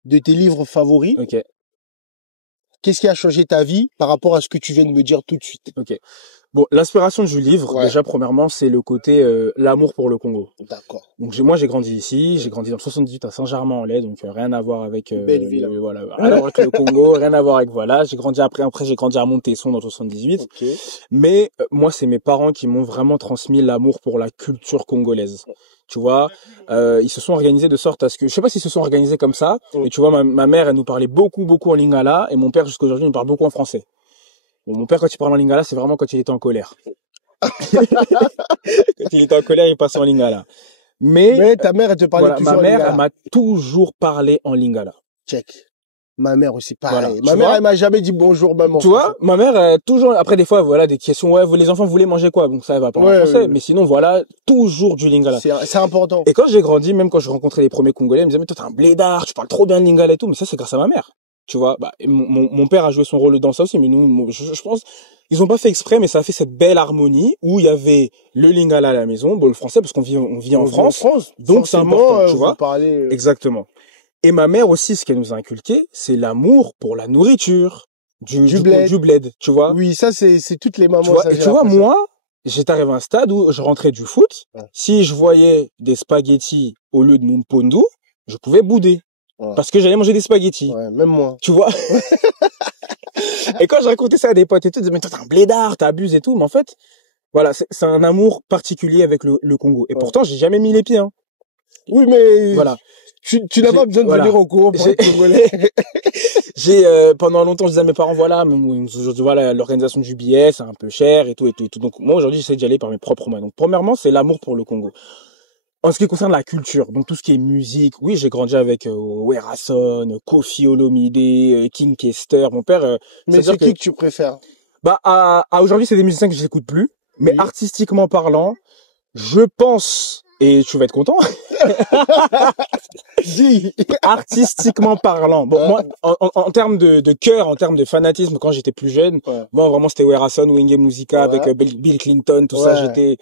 de tes livres favoris. ok, Qu'est-ce qui a changé ta vie par rapport à ce que tu viens de me dire tout de suite? ok. Bon, l'inspiration du livre, Ouais. déjà, premièrement, c'est le côté l'amour pour le Congo. D'accord. Donc moi j'ai grandi ici, j'ai grandi dans le 78 à Saint-Germain-en-Laye, donc rien à voir avec Belle ville, hein. voilà, rien à voir avec le Congo, rien à voir avec voilà, j'ai grandi après j'ai grandi à Montesson dans le 78. Ok. Mais moi c'est mes parents qui m'ont vraiment transmis l'amour pour la culture congolaise. Tu vois, ils se sont organisés de sorte à ce que je sais pas s'ils se sont organisés comme ça, mais tu vois ma mère elle nous parlait beaucoup en lingala et mon père jusqu'à aujourd'hui nous parle beaucoup en français. Bon, mon père quand il parle en lingala, c'est vraiment quand il était en colère. Quand il était en colère, il passe en lingala. Mais ta mère, elle te parlait voilà, toujours ma en mère, lingala. elle m'a toujours parlé en lingala. Check. Ma mère aussi, Voilà, pareil. tu Ma mère, vois, elle m'a jamais dit bonjour, maman. tu vois, ma mère, toujours, après des fois, voilà, des questions, ouais, les enfants voulaient manger quoi? Donc ça, elle va parler en français. Ouais. Mais sinon, voilà, toujours du lingala. C'est important. Et quand j'ai grandi, même quand je rencontrais les premiers Congolais, ils me disaient, mais toi, t'es un blédard, tu parles trop bien le lingala et tout. Mais ça, c'est grâce à ma mère. Tu vois, bah, et mon père a joué son rôle dans ça aussi, mais nous, je pense, ils ont pas fait exprès, mais ça a fait cette belle harmonie où il y avait le lingala à la maison, bon, le français, parce qu'on vit en France. Donc c'est important, tu vois. Parler, Exactement. Et ma mère aussi, ce qu'elle nous a inculqué, c'est l'amour pour la nourriture, du bled, tu vois. Oui, ça, c'est toutes les mamans. Tu vois, ça, et tu vois, moi, j'étais arrivé à un stade où je rentrais du foot. Ouais. Si je voyais des spaghettis au lieu de mon pondu, je pouvais bouder. Ouais. Parce que j'allais manger des spaghettis. Ouais, même moi. Tu vois. Et quand je racontais ça à des potes et tout, ils disaient, mais toi, t'es un blédard, t'abuses et tout. Mais en fait, voilà, c'est un amour particulier avec le Congo. Et pourtant, j'ai jamais mis les pieds, hein. Oui, mais voilà. Tu n'as pas besoin de venir au Congo pour être congolais. Pendant longtemps, je disais à mes parents, voilà, aujourd'hui, voilà, l'organisation du billet, c'est un peu cher et tout. Donc, moi, aujourd'hui, j'essaie d'y aller par mes propres moyens. Donc, premièrement, c'est l'amour pour le Congo. En ce qui concerne la culture, donc tout ce qui est musique, oui, j'ai grandi avec Werason, Koffi Olomide, King Kester. Mon père. Mais c'est qui que tu préfères? Bah, à aujourd'hui, c'est des musiciens que j'écoute plus. Mais oui. Artistiquement parlant, je pense, et tu vas être content. Artistiquement parlant. Bon, moi, en termes de cœur, en termes de fanatisme, quand j'étais plus jeune, moi, vraiment, c'était Werason, Wenge Musica, avec Bill Clinton, tout ça, j'étais,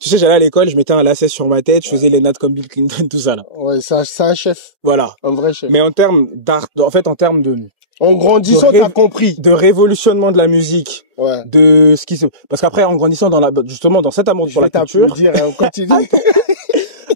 tu sais, j'allais à l'école, je mettais un lacet sur ma tête, je faisais les notes comme Bill Clinton, tout ça, là. Ouais, c'est un chef. Voilà. Un vrai chef. Mais en termes d'art, en fait, en termes de... En grandissant, t'as compris. De révolutionnement de la musique. Ouais. De ce qui se... Parce qu'après, en grandissant justement, dans cet amour pour la culture...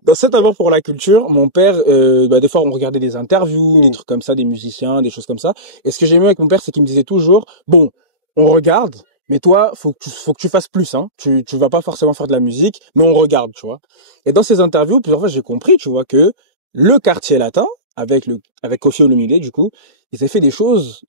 Dans cet amour pour la culture, mon père, des fois, on regardait des interviews, des trucs comme ça, des musiciens, des choses comme ça. Et ce que j'aimais avec mon père, c'est qu'il me disait toujours, bon, on regarde, mais toi, faut que tu fasses plus, hein. Tu vas pas forcément faire de la musique, mais on regarde, tu vois. Et dans ces interviews, plusieurs fois, j'ai compris, tu vois, que le quartier latin, avec Koffi Olomide, du coup, ils avaient fait des choses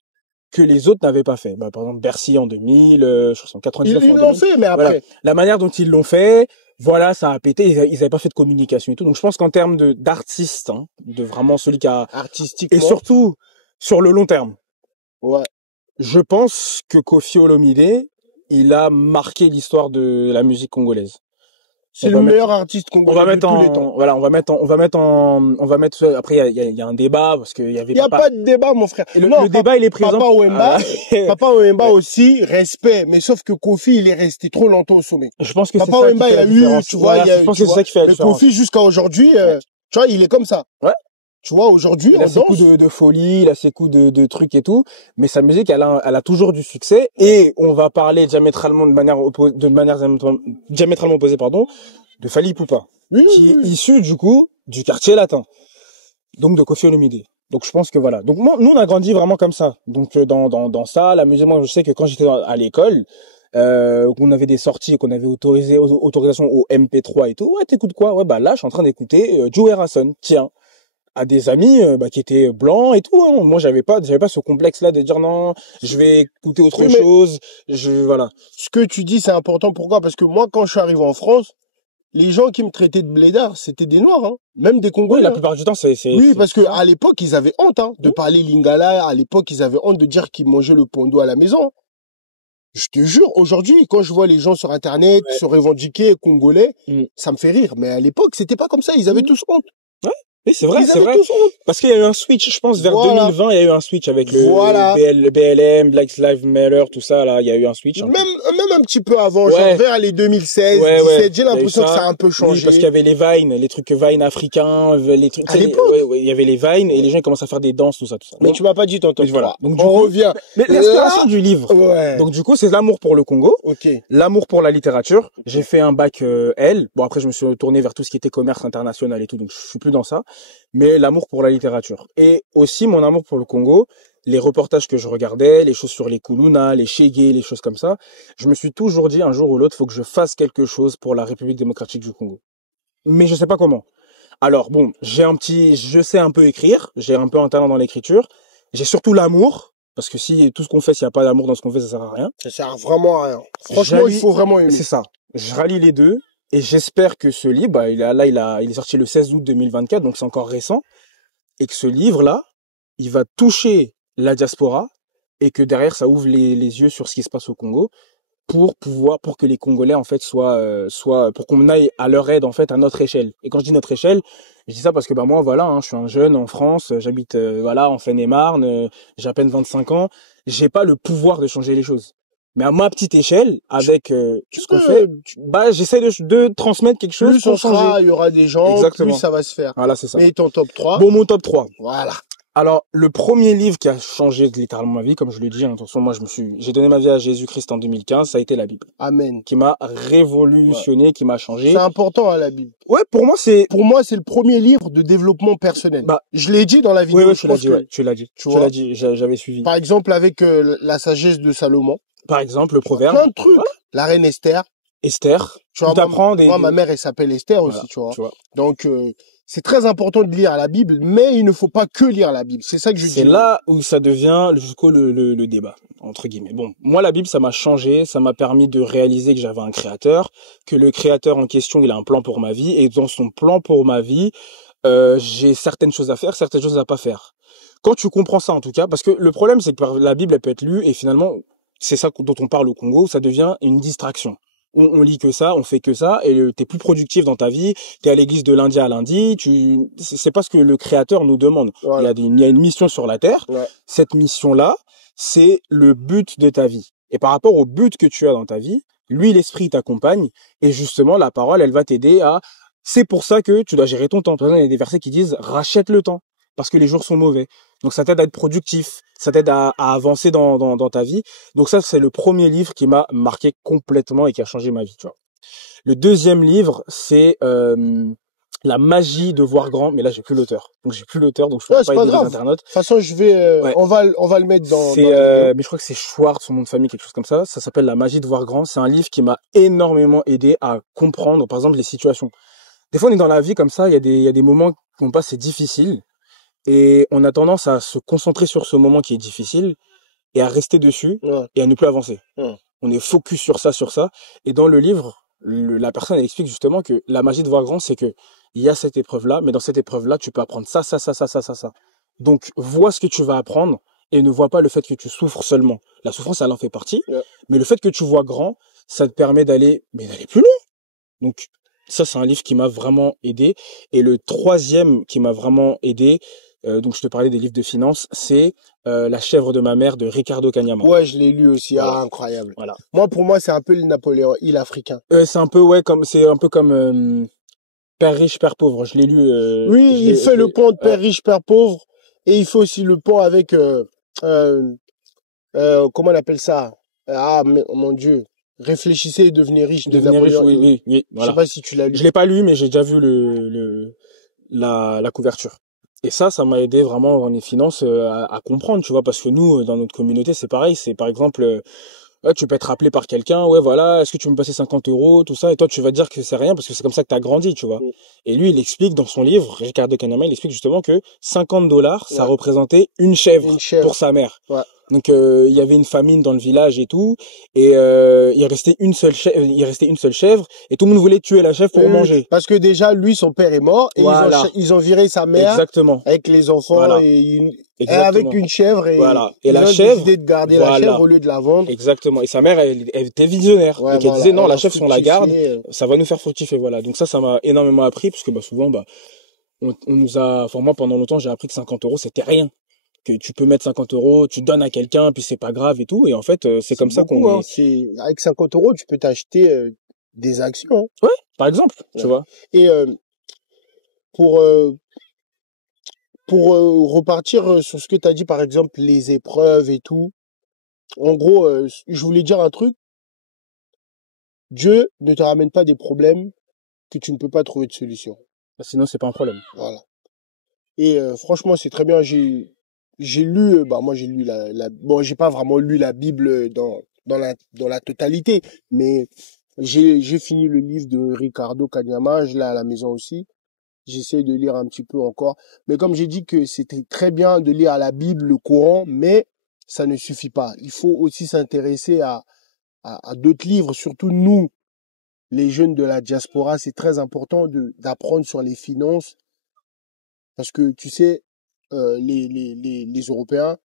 que les autres n'avaient pas fait. Bah, par exemple, Bercy en 2000, je crois en 99 ils l'ont fait, mais après. Voilà. La manière dont ils l'ont fait, voilà, ça a pété. Ils avaient pas fait de communication et tout. Donc, je pense qu'en termes d'artiste, hein, de vraiment celui qui a... Artistiquement. Et surtout, sur le long terme. Ouais. Je pense que Koffi Olomide, il a marqué l'histoire de la musique congolaise. C'est le meilleur artiste congolais de tous les temps. Voilà, on va mettre, après, il y a un débat, parce qu'il y avait Il y a pas de débat, mon frère. Le débat, il est présent. Papa Wemba aussi, respect. Mais sauf que Koffi, il est resté trop longtemps au sommet. Je pense que Papa Wemba, il y a eu, tu vois, je pense que c'est ça qui fait la différence. Mais Koffi, jusqu'à aujourd'hui, tu vois, il est comme ça. Ouais. Tu vois, aujourd'hui, il a ses coups de folie, il a ses coups de trucs et tout, mais sa musique, elle a toujours du succès, et on va parler diamétralement opposée, pardon, de Fally Ipupa, qui est issu, du coup, du quartier latin. Donc, de Koffi Olomide. Donc, je pense que voilà. Donc, nous, on a grandi vraiment comme ça. Donc, dans ça, la musique, moi, je sais que quand j'étais à l'école, qu'on avait des sorties, qu'on avait autorisation au MP3 et tout. Ouais, t'écoutes quoi? Ouais, bah là, je suis en train d'écouter Joe Harrison. Tiens, à des amis qui étaient blancs et tout. Hein. Moi, j'avais pas ce complexe-là de dire non, je vais écouter autre chose. Voilà. Ce que tu dis, c'est important. Pourquoi? Parce que moi, quand je suis arrivé en France, les gens qui me traitaient de blédard, c'était des Noirs, hein. Même des Congolais. Oui, la plupart du temps, Oui, parce que à l'époque, ils avaient honte, hein, de parler lingala. À l'époque, ils avaient honte de dire qu'ils mangeaient le pondo à la maison. Je te jure, aujourd'hui, quand je vois les gens sur Internet se revendiquer congolais, ça me fait rire. Mais à l'époque, c'était pas comme ça. Ils avaient tous honte. Ouais. Oui, c'est vrai, c'est vrai. Parce qu'il y a eu un switch, je pense, vers 2020, il y a eu un switch avec le BLM, Black Lives Matter, tout ça, là, il y a eu un switch. Même un petit peu avant, genre vers les 2016, 2017, j'ai l'impression que ça a un peu changé. Oui, parce qu'il y avait les Vines, les trucs Vines africains, les trucs, à l'époque. Il y avait les Vines et les gens commencent à faire des danses, tout ça. Mais tu m'as pas dit ton top 3. Voilà. Donc, on revient. Mais l'inspiration du livre. Ouais. Donc, du coup, c'est l'amour pour le Congo. Ok. L'amour pour la littérature. J'ai fait un bac L. Bon, après, je me suis tourné vers tout ce qui était commerce international et tout, donc je suis plus dans ça. Mais l'amour pour la littérature. Et aussi mon amour pour le Congo, les reportages que je regardais, les choses sur les Kuluna, les Chege, les choses comme ça. Je me suis toujours dit, un jour ou l'autre, faut que je fasse quelque chose pour la République démocratique du Congo. Mais je sais pas comment. Alors, bon, je sais un peu écrire, j'ai un peu un talent dans l'écriture. J'ai surtout l'amour, parce que si tout ce qu'on fait, s'il n'y a pas d'amour dans ce qu'on fait, ça sert à rien. Ça sert vraiment à rien. Franchement, il faut vraiment aimer. C'est ça. Je rallie les deux. Et j'espère que ce livre, il est sorti le 16 août 2024, donc c'est encore récent. Et que ce livre-là, il va toucher la diaspora et que derrière, ça ouvre les yeux sur ce qui se passe au Congo pour que les Congolais, en fait, pour qu'on aille à leur aide, en fait, à notre échelle. Et quand je dis notre échelle, je dis ça parce que, moi, voilà, hein, je suis un jeune en France, j'habite, en Seine-et-Marne, j'ai à peine 25 ans, j'ai pas le pouvoir de changer les choses. Mais à ma petite échelle, avec ce qu'on fait, j'essaie de transmettre quelque chose pour changer. Il y aura des gens, plus ça va se faire. Voilà, c'est ça. Mais ton top 3? Bon, mon top 3. Voilà. Alors, le premier livre qui a changé littéralement ma vie, comme je l'ai dit, attention, moi, j'ai donné ma vie à Jésus-Christ en 2015, ça a été la Bible. Amen. Qui m'a révolutionné, qui m'a changé. C'est important, hein, la Bible. Ouais, pour moi, c'est le premier livre de développement personnel. Je l'ai dit dans la vidéo. Oui, tu l'as dit. Tu l'as dit, j'avais suivi. Par exemple, avec la sagesse de Salomon. Par exemple, le proverbe. Plein de trucs. Voilà. La reine Esther. Tu vois, moi, ma mère, elle s'appelle Esther aussi, tu vois. Donc, c'est très important de lire la Bible, mais il ne faut pas que lire la Bible. C'est ça que je dis. C'est là où ça devient jusqu'au le débat, entre guillemets. Bon, moi, la Bible, ça m'a changé, ça m'a permis de réaliser que j'avais un créateur, que le créateur en question, il a un plan pour ma vie, et dans son plan pour ma vie, j'ai certaines choses à faire, certaines choses à pas faire. Quand tu comprends ça, en tout cas, parce que le problème, c'est que la Bible, elle peut être lue, et finalement, c'est ça dont on parle au Congo, ça devient une distraction. On lit que ça, on fait que ça, et t'es plus productif dans ta vie, t'es à l'église de lundi à lundi, c'est pas ce que le créateur nous demande. Voilà. Il y a une mission sur la terre. Ouais. Cette mission-là, c'est le but de ta vie. Et par rapport au but que tu as dans ta vie, lui, l'esprit t'accompagne, et justement, la parole, elle va t'aider c'est pour ça que tu dois gérer ton temps. Par exemple, il y a des versets qui disent, rachète le temps. Parce que les jours sont mauvais. Donc ça t'aide à être productif, ça t'aide à avancer dans ta vie. Donc ça, c'est le premier livre qui m'a marqué complètement et qui a changé ma vie, tu vois. Le deuxième livre, c'est La magie de voir grand, mais là j'ai plus l'auteur. Donc je peux pas aider les internautes. De toute façon, on va le mettre dans mais je crois que c'est Schwartz, son nom de famille, quelque chose comme ça. Ça s'appelle La magie de voir grand. C'est un livre qui m'a énormément aidé à comprendre, par exemple, les situations. Des fois, on est dans la vie comme ça, il y a des moments qu'on passe, c'est difficile. Et on a tendance à se concentrer sur ce moment qui est difficile et à rester dessus et à ne plus avancer. On est focus sur ça. Et dans le livre, la personne, elle explique justement que la magie de voir grand, c'est que il y a cette épreuve-là, mais dans cette épreuve-là, tu peux apprendre ça. Donc, vois ce que tu vas apprendre et ne vois pas le fait que tu souffres seulement. La souffrance, elle en fait partie. Mais le fait que tu vois grand, ça te permet d'aller plus loin. Donc, ça, c'est un livre qui m'a vraiment aidé. Et le troisième qui m'a vraiment aidé, donc je te parlais des livres de finances, c'est La chèvre de ma mère de Ricardo Kanyama. Ouais, je l'ai lu aussi, incroyable. Voilà. Pour moi, c'est un peu le Napoléon Hill africain. C'est un peu comme Père riche, Père pauvre. Je l'ai lu. Oui, il fait le pont de Père riche, Père pauvre, et il fait aussi le pont avec comment on appelle ça? Mon Dieu. Réfléchissez et devenez riche de Napoléon. Oui, voilà. Je sais pas si tu l'as lu. Je l'ai pas lu, mais j'ai déjà vu la couverture. Et ça m'a aidé vraiment dans les finances à comprendre, tu vois, parce que nous, dans notre communauté, c'est pareil. C'est par exemple, Ouais, tu peux être appelé par quelqu'un, ouais, voilà, est-ce que tu veux me passer 50 euros, tout ça, et toi, tu vas dire que c'est rien parce que c'est comme ça que t'as grandi, tu vois. Mm. Et lui, il explique dans son livre, Ricardo Kahneman, il explique justement que $50, ça Ouais. représentait une Une chèvre chèvre. pour sa mère. Ouais. Donc, il y avait une famine dans le village et tout, et il restait une seule chèvre, et tout le monde voulait tuer la chèvre pour manger. Parce que déjà, lui, son père est mort, et Voilà. ils ont viré sa mère Exactement. avec les enfants, Voilà. et Exactement. avec une chèvre, et Voilà. Et ils la ont chèvre, décidé de garder la voilà. chèvre au lieu de la vendre. Exactement. Et sa mère, elle était visionnaire. Ouais, donc elle voilà. disait, non, Elle la a chèvre, si on la garde, fructifié. ça va nous faire fructifier, voilà. Donc ça m'a énormément appris, parce que, bah, souvent, bah, on nous a, enfin, moi, pendant longtemps, j'ai appris que 50 euros, c'était rien. Que tu peux mettre 50 euros, tu donnes à quelqu'un, puis c'est pas grave et tout. Et en fait, c'est comme ça beaucoup, qu'on hein. est. Avec 50 euros, tu peux t'acheter des actions, hein. Ouais, par exemple, tu Ouais. vois. Et pour repartir sur ce que tu as dit, par exemple, les épreuves et tout, en gros, je voulais dire un truc. Dieu ne te ramène pas des problèmes que tu ne peux pas trouver de solution. Sinon, c'est pas un problème. Voilà. Et franchement, c'est très bien. J'ai lu, moi j'ai lu bon, j'ai pas vraiment lu la Bible dans la totalité, mais j'ai fini le livre de Ricardo Kanyama, je l'ai à la maison aussi. J'essaie de lire un petit peu encore. Mais comme j'ai dit que c'était très bien de lire la Bible, le Coran, mais ça ne suffit pas. Il faut aussi s'intéresser à d'autres livres, surtout nous, les jeunes de la diaspora. C'est très important d'apprendre sur les finances, parce que tu sais, les Européens,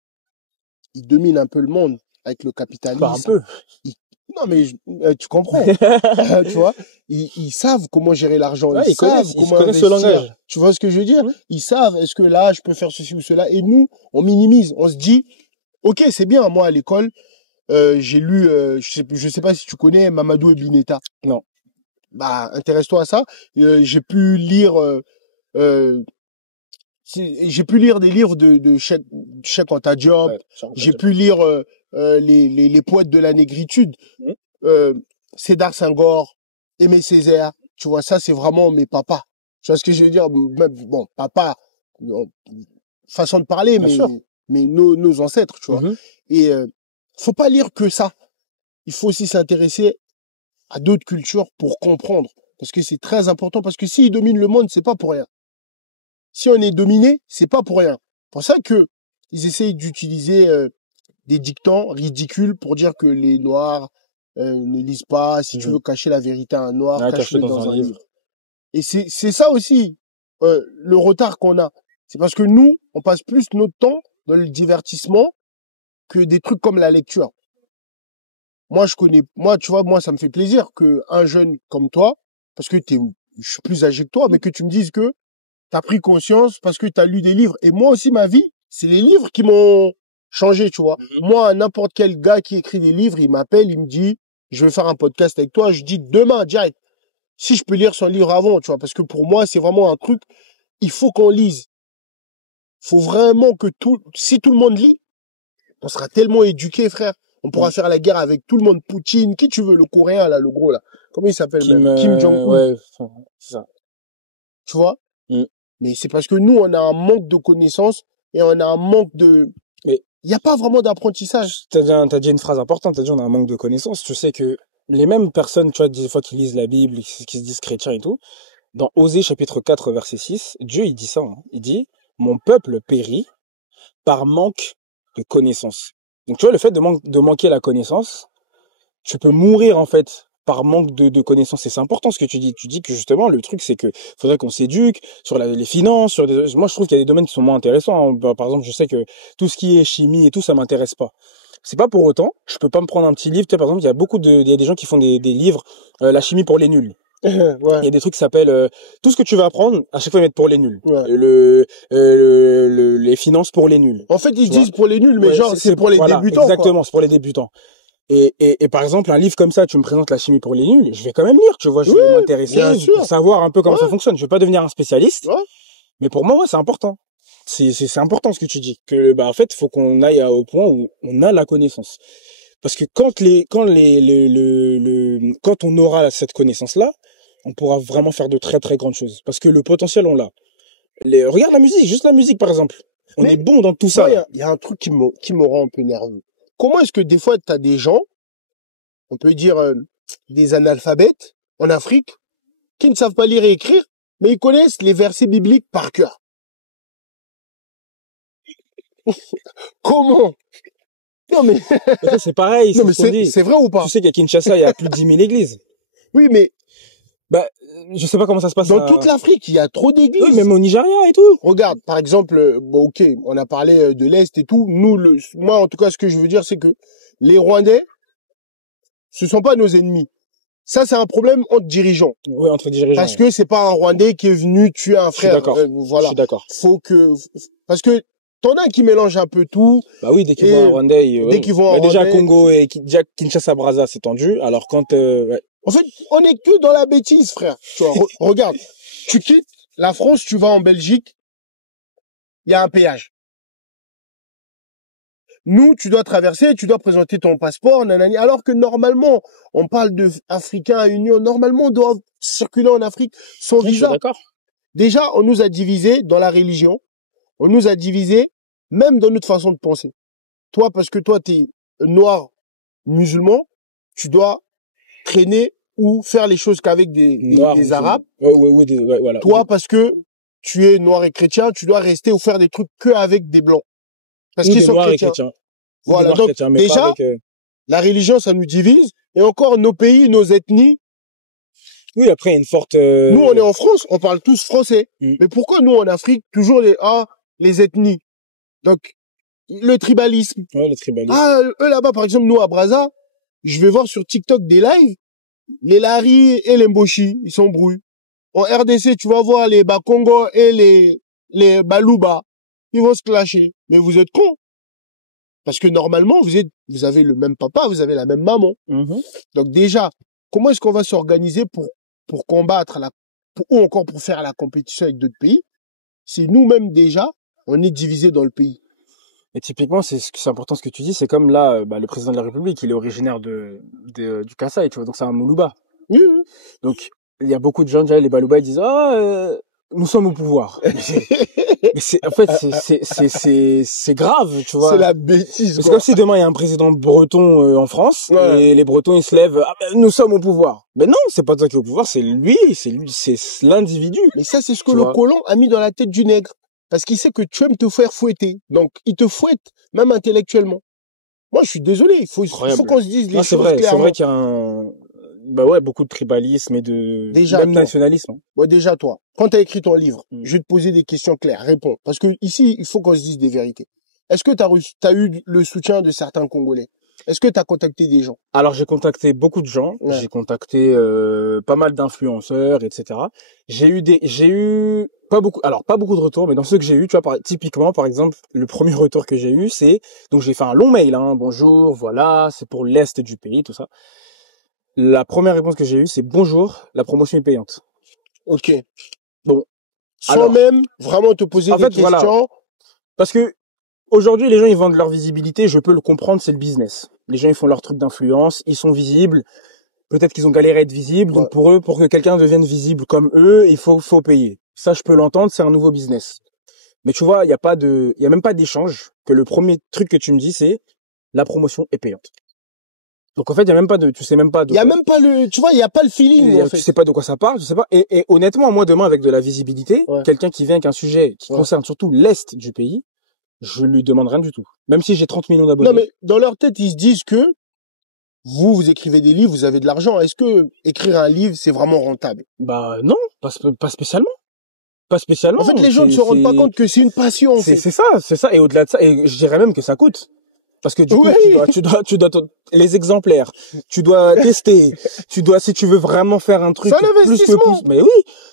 ils dominent un peu le monde avec le Pas un capitalisme. peu. Non, mais tu comprends. Tu vois, ils savent comment gérer l'argent. Ouais, ils savent ils comment connaissent ce investir. langage. Tu vois ce que je veux dire? Mmh. Ils savent, est-ce que là, je peux faire ceci ou cela? Et nous, on minimise. On se dit, ok, c'est bien. Moi, à l'école, j'ai lu, je sais pas si tu connais Mamadou Ebineta. Non. Bah, intéresse-toi à ça. J'ai pu lire, j'ai pu lire des livres de Cheikh Anta Diop. Ouais, J'ai pu lire les poètes de la négritude. Mmh. Sédar Senghor, Aimé Césaire. Tu vois, ça, c'est vraiment mes papas. Tu vois ce que je veux dire? Même, bon, papa, façon de parler, Bien sûr. mais nos ancêtres, tu vois. Mhm. Et faut pas lire que ça. Il faut aussi s'intéresser à d'autres cultures pour comprendre. Parce que c'est très important. Parce que s'ils dominent le monde, c'est pas pour rien. Si on est dominé, c'est pas pour rien. C'est pour ça que ils essayent d'utiliser des dictons ridicules pour dire que les Noirs ne lisent pas. Si tu veux cacher la vérité à un Noir, Ah, cache-le cache-le dans un livre. Et c'est ça aussi le retard qu'on a. C'est parce que nous, on passe plus notre temps dans le divertissement que des trucs comme la lecture. Moi, tu vois, moi, ça me fait plaisir que un jeune comme toi, parce que je suis plus âgé que toi, mais que tu me dises que t'as pris conscience parce que t'as lu des livres. Et moi aussi, ma vie, c'est les livres qui m'ont changé, tu vois. Moi, n'importe quel gars qui écrit des livres, il m'appelle, il me dit, je vais faire un podcast avec toi. Je dis demain, direct. Si je peux lire son livre avant, tu vois, parce que pour moi, c'est vraiment un truc, il faut qu'on lise. Faut vraiment que si tout le monde lit, on sera tellement éduqué, frère. On pourra faire la guerre avec tout le monde. Poutine, qui tu veux, le coréen, là, le gros, là. Comment il s'appelle même? Kim Jong-un. Ouais, c'est ça. Tu vois? Mm. Mais c'est parce que nous, on a un manque de connaissances et on a un manque de... Mais il n'y a pas vraiment d'apprentissage. t'as dit une phrase importante, t'as dit on a un manque de connaissances. Tu sais que les mêmes personnes, tu vois, des fois qui lisent la Bible, qui se disent chrétiens et tout, dans Osée chapitre 4 verset 6, Dieu il dit ça, hein. Il dit mon peuple périt par manque de connaissances. Donc tu vois, le fait de manquer la connaissance, tu peux mourir en fait par manque de connaissances. Et c'est important ce que tu dis. Tu dis que justement, le truc, c'est que faudrait qu'on s'éduque sur les finances, moi je trouve qu'il y a des domaines qui sont moins intéressants, hein. Bah, par exemple, je sais que tout ce qui est chimie et tout, ça m'intéresse pas. C'est pas pour autant, je peux pas me prendre un petit livre. Tu sais, par exemple, il y a des gens qui font des livres, la chimie pour les nuls. Ouais. Il y a des trucs qui s'appellent tout ce que tu veux apprendre, à chaque fois ils mettent pour les nuls. Ouais. Les finances pour les nuls. En fait, ils disent pour les nuls, mais Ouais, genre, c'est pour les voilà, débutants. Exactement, Quoi. c'est pour les débutants. Et par exemple, un livre comme ça, tu me présentes la chimie pour les nuls, je vais quand même lire, tu vois, je vais m'intéresser pour savoir un peu comment ça fonctionne. Je vais pas devenir un spécialiste, mais pour moi, ouais, c'est important. C'est important ce que tu dis, que bah en fait, faut qu'on aille au point où on a la connaissance. Parce que quand on aura cette connaissance-là, on pourra vraiment faire de très très grandes choses. Parce que le potentiel, on l'a. Regarde la musique, juste la musique par exemple. On est bon dans tout ça. Il y a un truc qui me rend un peu nerveux. Comment est-ce que des fois, t'as des gens, on peut dire, des analphabètes en Afrique qui ne savent pas lire et écrire, mais ils connaissent les versets bibliques par cœur. Comment? Non, mais, Mais ça, c'est pareil, non, mais c'est ce qu'on dit. c'est vrai ou pas? Tu sais qu'à Kinshasa, il y a plus de 10 000 églises. Oui, mais Bah, je sais pas comment ça se passe dans toute l'Afrique, il y a trop Oui, d'églises. même au Nigeria et tout. Regarde, par exemple, bon, ok, on a parlé de l'Est et tout. Nous, moi, en tout cas, ce que je veux dire, c'est que les Rwandais, ce sont pas nos ennemis. Ça, c'est un problème entre dirigeants. Oui, entre dirigeants. Parce que c'est pas un Rwandais qui est venu tuer un Je suis frère. d'accord. Voilà. Je suis d'accord. Parce que t'en as qui mélangent un peu tout. Bah oui, dès qu'ils Et vont en Rwandais, dès qu'ils vont en déjà Rwandais- Congo et déjà Kinshasa Brazza, c'est tendu. Alors quand ouais. En fait, on est que dans la bêtise, frère. Tu vois, regarde. Tu quittes la France, tu vas en Belgique, il y a un péage. Nous, tu dois traverser, tu dois présenter ton passeport, nanani. Alors que normalement, on parle de Africains à Union, normalement, on doit circuler en Afrique sans Je suis visa. d'accord. Déjà, on nous a divisés dans la religion. On nous a divisés même dans notre façon de penser. Toi, parce que toi, t'es noir musulman, tu dois traîner ou faire les choses qu'avec des Noir, Arabes. ouais, voilà. Toi, parce que tu es noir et chrétien, tu dois rester ou faire des trucs que avec des blancs. Parce Ou qu'ils des sont noirs et chrétiens. chrétiens. Ou Voilà, des noirs donc, chrétiens, mais déjà, pas avec, La religion, ça nous divise. Et encore, nos pays, nos ethnies, Oui, après, il y a une forte... nous, on est en France, on parle tous français. Mm. Mais pourquoi nous, en Afrique, toujours les ethnies? Donc, le tribalisme. Ouais, le tribalisme. Ah, eux là-bas, par exemple, nous, à Brazza, je vais voir sur TikTok des lives, les Lari et les Mboshi, ils s'embrouillent. En RDC, tu vas voir les Bakongo et les Baluba, ils vont se clasher. Mais vous êtes cons. Parce que normalement, vous avez le même papa, vous avez la même maman. Mhm. Donc déjà, comment est-ce qu'on va s'organiser pour combattre ou encore pour faire la compétition avec d'autres pays? Si nous-mêmes déjà, on est divisés dans le pays. Et typiquement, c'est important ce que tu dis. C'est comme là, le président de la République, il est originaire du Kasaï, tu vois. Donc c'est un Moulouba. Oui, oui. Donc il y a beaucoup de gens déjà, les Balouba, ils disent nous sommes au pouvoir. Mais en fait, c'est grave, tu vois. C'est la bêtise, C'est quoi. comme si demain il y a un président breton en France Ouais. et les Bretons ils se lèvent, nous sommes au pouvoir. Mais non, c'est pas toi qui es au pouvoir, c'est l'individu. Mais ça, c'est ce que Tu le vois. colon a mis dans la tête du nègre. Parce qu'il sait que tu aimes te faire fouetter. Donc, il te fouette, même intellectuellement. Moi, je suis désolé. Il faut Incroyable. qu'on se dise les Non, c'est choses vrai, c'est clairement. vrai qu'il y a beaucoup de tribalisme et de Déjà, même toi. nationalisme. Ouais, déjà, toi, quand tu as écrit ton livre, Mm. je vais te poser des questions claires. Réponds. Parce que ici, il faut qu'on se dise des vérités. Est-ce que tu as eu le soutien de certains Congolais? Est-ce que tu as contacté des gens? Alors j'ai contacté beaucoup de gens, Ouais. j'ai contacté pas mal d'influenceurs, etc. J'ai eu pas beaucoup de retours, mais dans ceux que j'ai eu, tu vois, typiquement par exemple, le premier retour que j'ai eu, c'est donc j'ai fait un long mail, bonjour, voilà, c'est pour l'est du pays, tout ça. La première réponse que j'ai eue, c'est bonjour, la promotion est payante. Ok. Bon, Sans alors, même vraiment te poser en des fait, questions. voilà. Parce que aujourd'hui, les gens, ils vendent leur visibilité, je peux le comprendre, c'est le business. Les gens, ils font leur truc d'influence, ils sont visibles. Peut-être qu'ils ont galéré à être visibles, Ouais. donc pour eux, pour que quelqu'un devienne visible comme eux, il faut payer. Ça, je peux l'entendre, c'est un nouveau business. Mais tu vois, il y a même pas d'échange, que le premier truc que tu me dis, c'est la promotion est payante. Donc en fait, tu sais même pas de Il y a quoi- même pas tu vois, il y a pas le feeling, en tu fait. sais pas de quoi ça parle, je sais pas. Et honnêtement, moi, demain, avec de la visibilité, Ouais. quelqu'un qui vient avec un sujet qui Ouais. concerne surtout l'Est du pays, je lui demande rien du tout. Même si j'ai 30 millions d'abonnés. Non, mais dans leur tête, ils se disent que vous écrivez des livres, vous avez de l'argent. Est-ce que écrire un livre, c'est vraiment rentable? Bah non, pas spécialement. Pas spécialement. En fait, les gens ne se rendent pas compte que c'est une passion, en fait. C'est ça. Et au-delà de ça, et je dirais même que ça coûte. Parce que du coup, Oui. tu dois les exemplaires, tu dois tester, si tu veux vraiment faire un truc C'est un plus que investissement. plus. Mais oui,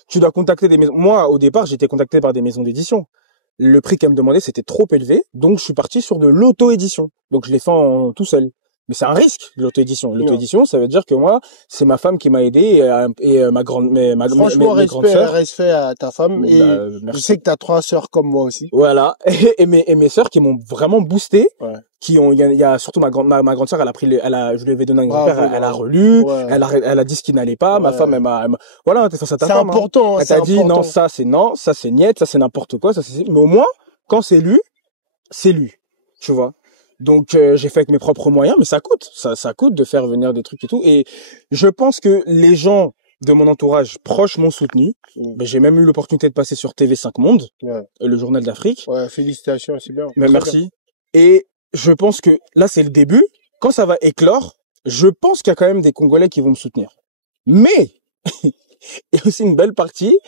tu dois contacter des maisons. Moi, au départ, j'étais contacté par des maisons d'édition. Le prix qu'elles me demandaient, c'était trop élevé. Donc, je suis parti sur de l'auto-édition. Donc, je l'ai fait tout seul. Mais c'est un risque, l'auto-édition. L'auto-édition, ça veut dire que moi, c'est ma femme qui m'a aidé et ma grande, Franchement, mes grandes sœurs. respect à ta femme. Et je Merci. sais que t'as 3 sœurs comme moi aussi. Voilà. Et mes sœurs qui m'ont vraiment boosté. Ouais. Il y a surtout ma grande sœur, je lui avais donné un Bravo, exemplaire, elle a bravo. relu, Ouais. elle a dit ce qui n'allait pas, ma Ouais. femme, voilà, t'es face à ta C'est femme. important, Elle c'est t'a dit, important. non, ça c'est niet, ça c'est n'importe quoi, mais au moins, quand c'est lu, c'est lu. Tu vois. Donc j'ai fait avec mes propres moyens, mais ça coûte. Ça coûte de faire venir des trucs et tout. Et je pense que les gens de mon entourage proche m'ont soutenu. Ben, j'ai même eu l'opportunité de passer sur TV5 Monde, le journal d'Afrique. Ouais, félicitations, c'est bien. Mais merci. Bien. Et je pense que là, c'est le début. Quand ça va éclore, je pense qu'il y a quand même des Congolais qui vont me soutenir. Mais il y a aussi une belle partie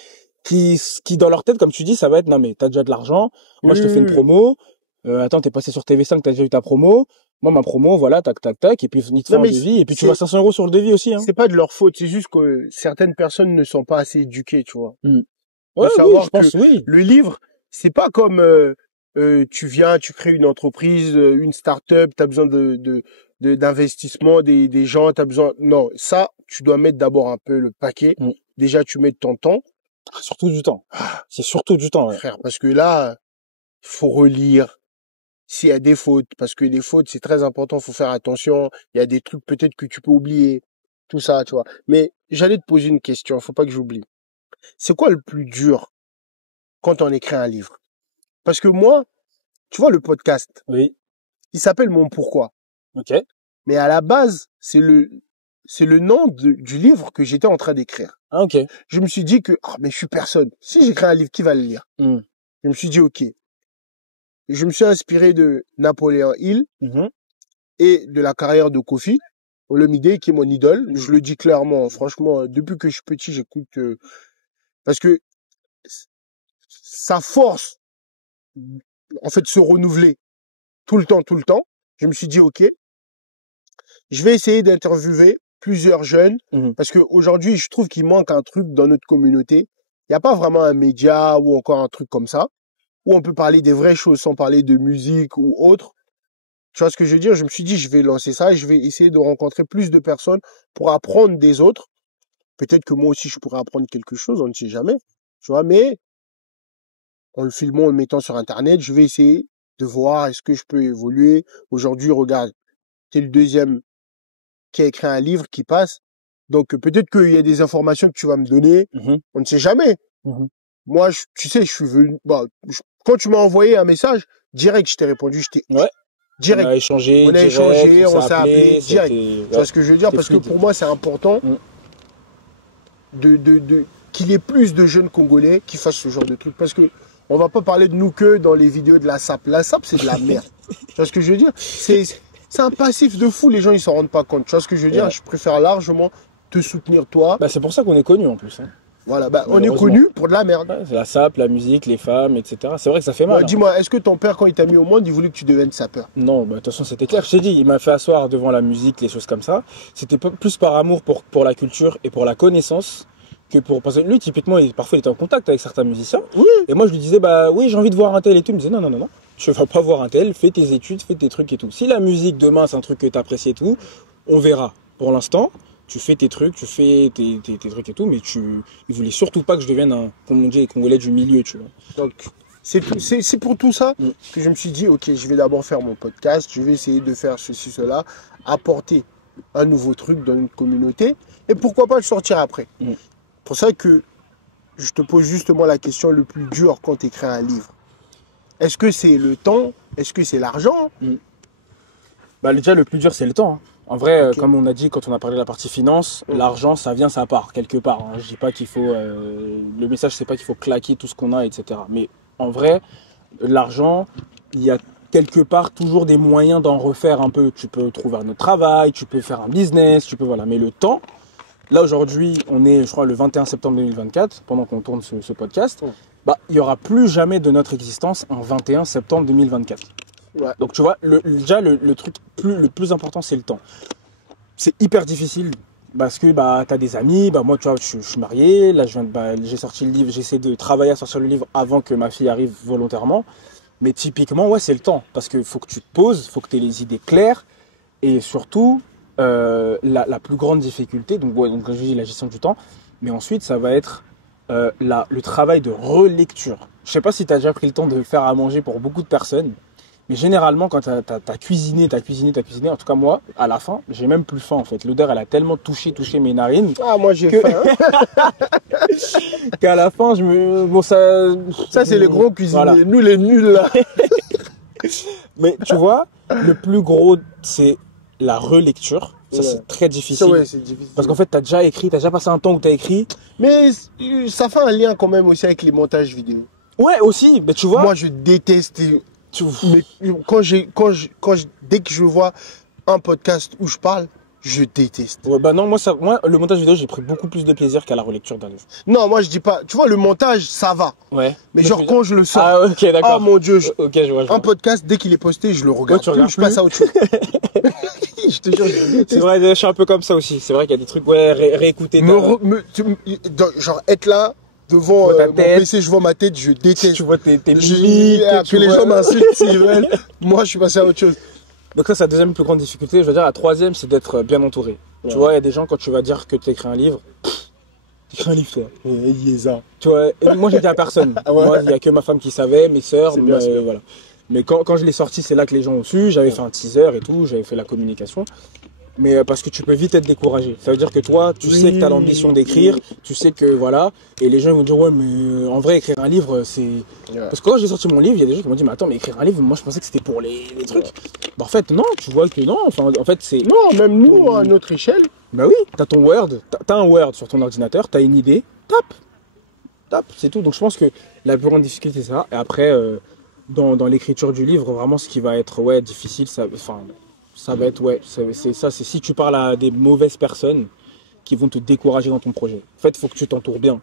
qui dans leur tête, comme tu dis, ça va être non mais t'as déjà de l'argent. Moi, je te fais une promo. Attends, t'es passé sur TV5, t'as déjà eu ta promo. Moi, ma promo, voilà, tac, tac, tac, et puis ils te font un devis, et puis tu vas 500 € sur le devis aussi, hein. C'est pas de leur faute, c'est juste que certaines personnes ne sont pas assez éduquées, tu vois. Ouais, savoir oui, je pense, oui. Le livre, c'est pas comme, tu viens, tu crées une entreprise, une start-up, t'as besoin d'investissement, des gens, t'as besoin, non, ça, tu dois mettre d'abord un peu le paquet. Déjà, tu mets de ton temps. Surtout du temps. C'est surtout du temps, ouais. Frère, parce que là, faut relire. S'il y a des fautes, parce que les fautes, c'est très important, faut faire attention. Il y a des trucs peut-être que tu peux oublier. Tout ça, tu vois. Mais j'allais te poser une question, faut pas que j'oublie. C'est quoi le plus dur quand on écrit un livre? Parce que moi, tu vois le podcast. Oui. Il s'appelle Mon Pourquoi. Ok. Mais à la base, c'est le nom du livre que j'étais en train d'écrire. Ah, ok. Je me suis dit que, mais je suis personne. Si j'écris un livre, qui va le lire? Je me suis dit, ok. Je me suis inspiré de Napoléon Hill et de la carrière de Kofi Olomide, qui est mon idole. Je le dis clairement, franchement, depuis que je suis petit, j'écoute, parce que ça force, en fait, se renouveler tout le temps. Je me suis dit, ok, je vais essayer d'interviewer plusieurs jeunes, parce que aujourd'hui, je trouve qu'il manque un truc dans notre communauté. Il n'y a pas vraiment un média ou encore un truc comme ça, où on peut parler des vraies choses sans parler de musique ou autre. Tu vois ce que je veux dire? Je me suis dit, je vais lancer ça et je vais essayer de rencontrer plus de personnes pour apprendre des autres. Peut-être que moi aussi, je pourrais apprendre quelque chose, on ne sait jamais. Tu vois, mais en le filmant, en le mettant sur Internet, je vais essayer de voir est-ce que je peux évoluer. Aujourd'hui, regarde, t'es le deuxième qui a écrit un livre qui passe. Donc, peut-être qu'il y a des informations que tu vas me donner. On ne sait jamais. Moi, tu sais, je suis venu... quand tu m'as envoyé un message, direct, je t'ai répondu. Ouais. Direct. On a échangé, on s'est appelé direct. Tu vois ce que je veux dire? Parce que pour moi, c'est important qu'il y ait plus de jeunes Congolais qui fassent ce genre de trucs. Parce que on va pas parler de nous que dans les vidéos de la SAP. La SAP, c'est de la merde. Tu vois ce que je veux dire? C'est un passif de fou, les gens, ils s'en rendent pas compte. Tu vois ce que je veux dire? Je préfère largement te soutenir, toi. Bah, c'est pour ça qu'on est connu en plus. Hein. Voilà, on est connu pour de la merde. Ouais, la SAP, la musique, les femmes, etc. C'est vrai que ça fait mal. Dis-moi, est-ce que ton père, quand il t'a mis au monde, il voulait que tu deviennes sapeur? Non, de toute façon, c'était clair. Je t'ai dit, il m'a fait asseoir devant la musique, les choses comme ça. C'était plus par amour pour la culture et pour la connaissance que pour... Parce que lui, typiquement, parfois, il était en contact avec certains musiciens. Oui. Et moi, je lui disais, oui, j'ai envie de voir un tel et tout. Il me disait, non. Tu vas pas voir un tel, fais tes études, fais tes trucs et tout. Si la musique, demain, c'est un truc que tu apprécies et tout, on verra. Pour l'instant, tu fais tes trucs, tu fais tes trucs et tout, mais il voulait surtout pas que je devienne comme on dit, les Congolais du milieu, tu vois. Donc, c'est pour tout ça que je me suis dit, ok, je vais d'abord faire mon podcast, je vais essayer de faire ceci, cela, apporter un nouveau truc dans notre communauté, et pourquoi pas le sortir après. C'est pour ça que je te pose justement la question le plus dur quand tu écris un livre. Est-ce que c'est le temps? Est-ce que c'est l'argent? Déjà, le plus dur, c'est le temps. Hein. En vrai, comme on a dit quand on a parlé de la partie finance, l'argent, ça vient, ça part, quelque part. Hein. Je dis pas qu'il faut... le message, c'est pas qu'il faut claquer tout ce qu'on a, etc. Mais en vrai, l'argent, il y a quelque part toujours des moyens d'en refaire un peu. Tu peux trouver un autre travail, tu peux faire un business, voilà. Mais le temps, là aujourd'hui, on est, je crois, le 21 septembre 2024, pendant qu'on tourne ce podcast, il n'y aura plus jamais de notre existence un 21 septembre 2024. Ouais. Donc tu vois, déjà le truc le plus important, c'est le temps. C'est hyper difficile parce que t'as des amis, moi tu vois, je suis marié, là j'ai sorti le livre, j'essaie de travailler à sortir le livre avant que ma fille arrive volontairement. Mais typiquement, ouais, c'est le temps, parce que faut que tu te poses, faut que tu aies les idées claires, et surtout la plus grande difficulté, donc comme je dis, la gestion du temps, mais ensuite ça va être le travail de relecture. Je sais pas si tu as déjà pris le temps de faire à manger pour beaucoup de personnes. Mais généralement, quand t'as cuisiné, en tout cas moi, à la fin, j'ai même plus faim en fait. L'odeur, elle a tellement touché mes narines. Ah, moi j'ai faim. Qu'à la fin, ça c'est les gros cuisiniers. Voilà. Nous les nuls là. Mais tu vois, le plus gros, c'est la relecture. Ça, c'est très difficile. Ouais, c'est difficile. Parce qu'en fait, t'as déjà passé un temps où t'as écrit. Mais ça fait un lien quand même aussi avec les montages vidéo. Ouais, aussi, mais tu vois. Moi, je déteste. Mais dès que je vois un podcast où je parle, je déteste. Ouais, bah non, moi, le montage vidéo, j'ai pris beaucoup plus de plaisir qu'à la relecture d'un livre. Non, moi, je dis pas. Tu vois, le montage, ça va. Ouais. Mais genre, quand je le sors. Ah, ok, d'accord. Oh mon Dieu. Ok, je vois. Un podcast, dès qu'il est posté, je le regarde. Ouais, tu regardes je passe à autre chose. Je te jure, je déteste. C'est vrai, je suis un peu comme ça aussi. C'est vrai qu'il y a des trucs, ouais, réécouter. Genre, être là, devant ta mon tête. PC, je vois ma tête, je déteste. Tu vois tes mimiques. Que les gens m'insultent s'ils veulent. Moi, je suis passé à autre chose. Donc ça, c'est la deuxième plus grande difficulté. Je veux dire, la troisième, c'est d'être bien entouré. Ouais. Tu vois, il y a des gens, quand tu vas dire que tu écris un livre, t'écris un livre, toi. Yéza. Tu vois, et moi, j'ai dit à personne. Ah ouais. Moi, il n'y a que ma femme qui savait, mes sœurs, Bien, voilà. Mais quand je l'ai sorti, c'est là que les gens ont su. J'avais fait un teaser et tout, j'avais fait la communication. Mais parce que tu peux vite être découragé. Ça veut dire que toi, tu sais que tu as l'ambition d'écrire, tu sais que voilà, et les gens ils vont dire ouais mais en vrai écrire un livre c'est... Yeah. Parce que quand j'ai sorti mon livre, il y a des gens qui m'ont dit mais attends mais écrire un livre, moi je pensais que c'était pour les trucs. Bah en fait non, tu vois que non, enfin en fait c'est... Non, même nous à notre échelle. Bah oui, t'as ton Word, t'as un Word sur ton ordinateur, t'as une idée, tape, c'est tout. Donc je pense que la plus grande difficulté c'est ça. Et après, dans l'écriture du livre, vraiment ce qui va être difficile, ça va être, c'est si tu parles à des mauvaises personnes qui vont te décourager dans ton projet. En fait, il faut que tu t'entoures bien.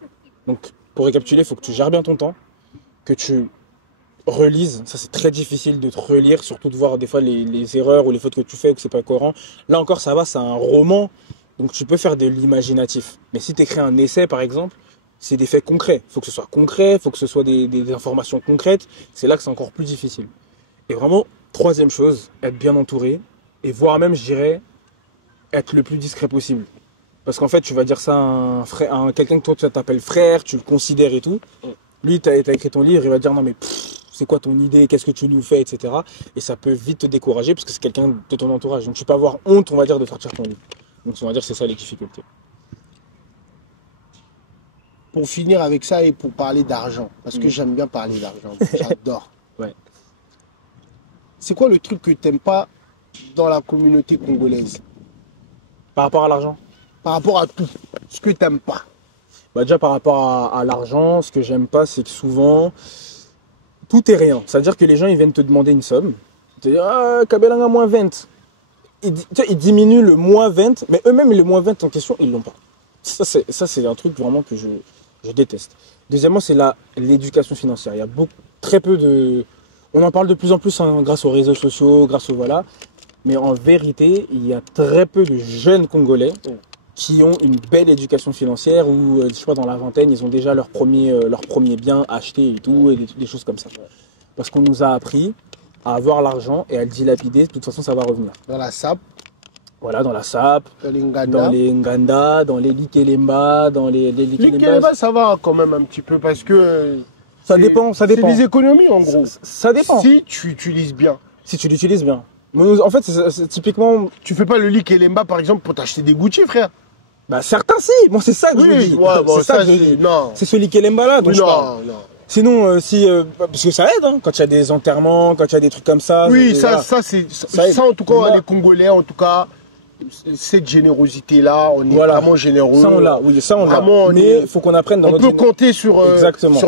Donc, pour récapituler, il faut que tu gères bien ton temps, que tu relises. Ça, c'est très difficile de te relire, surtout de voir des fois les erreurs ou les fautes que tu fais ou que c'est pas cohérent. Là encore, ça va, c'est un roman, donc tu peux faire de l'imaginatif. Mais si tu écris un essai, par exemple, c'est des faits concrets. Il faut que ce soit concret, il faut que ce soit des informations concrètes. C'est là que c'est encore plus difficile. Et vraiment, troisième chose, être bien entouré. Et voire même, je dirais, être le plus discret possible. Parce qu'en fait, tu vas dire ça à quelqu'un que toi, tu t'appelles frère, tu le considères et tout. Lui, tu as écrit ton livre, il va dire non mais c'est quoi ton idée, qu'est-ce que tu nous fais, etc. Et ça peut vite te décourager parce que c'est quelqu'un de ton entourage. Donc tu peux avoir honte, on va dire, de sortir ton livre. Donc on va dire c'est ça les difficultés. Pour finir avec ça et pour parler d'argent, parce que j'aime bien parler d'argent, j'adore. Ouais. C'est quoi le truc que tu n'aimes pas dans la communauté congolaise? Par rapport à l'argent? Par rapport à tout, ce que tu n'aimes pas. Bah déjà par rapport à l'argent, ce que j'aime pas, c'est que souvent, tout est rien. C'est-à-dire que les gens, ils viennent te demander une somme. Ils te disent, ah, Kabelanga moins 20. Ils diminuent le moins 20, mais eux-mêmes, le moins 20 en question, ils l'ont pas. Ça, c'est un truc vraiment que je déteste. Deuxièmement, c'est l'éducation financière. Il y a très peu de... On en parle de plus en plus grâce aux réseaux sociaux, grâce aux... Voilà. Mais en vérité, il y a très peu de jeunes Congolais qui ont une belle éducation financière ou, je sais pas, dans la vingtaine, ils ont déjà leur premier bien acheté et tout, et des choses comme ça. Parce qu'on nous a appris à avoir l'argent et à le dilapider, de toute façon, ça va revenir. Dans la SAP. Voilà, dans la SAP, dans les Nganda, dans les Likelemba, dans les Likelemba, ça va quand même un petit peu parce que... Ça dépend. C'est des économies en gros. Ça dépend. Si tu utilises bien. Si tu l'utilises bien. En fait, c'est typiquement... Tu fais pas le Likelemba par exemple pour t'acheter des Gucci, frère. Bah certains si, moi c'est ça que je dis. Ouais, bon, c'est ça que je dis. Non. C'est ce Likelemba là dont je parle. Non. Sinon, parce que ça aide, hein, quand il y a des enterrements, quand il y a des trucs comme ça. Oui, ça en tout cas, les Congolais, en tout cas, cette générosité-là, on est vraiment généreux. Ça on l'a, oui, ça on l'a. Mais il faut qu'on apprenne dans notre... On peut compter sur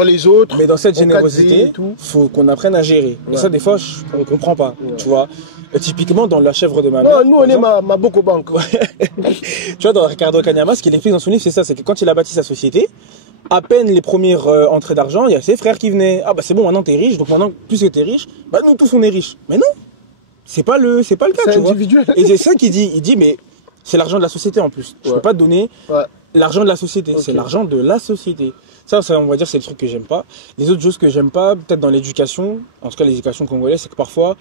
les autres. Mais dans cette générosité, il faut qu'on apprenne à gérer. Et ça, des fois, on ne comprend pas, tu vois. Et typiquement, dans La chèvre de ma mère... Non, nous, on est ma Boko Bank. Tu vois, dans Ricardo Kanyama, ce qu'il explique dans son livre, c'est ça, c'est que quand il a bâti sa société, à peine les premières entrées d'argent, il y a ses frères qui venaient. Ah bah c'est bon, maintenant t'es riche, donc maintenant, plus que t'es riche, bah nous tous on est riches. Mais non, c'est pas le cas, tu vois. Et c'est ça qu'il dit. Il dit, mais c'est l'argent de la société en plus. Je peux pas te donner l'argent de la société. Okay. C'est l'argent de la société. Ça, on va dire, c'est le truc que j'aime pas. Les autres choses que j'aime pas, peut-être dans l'éducation, en tout cas l'éducation congolaise, c'est que parfois,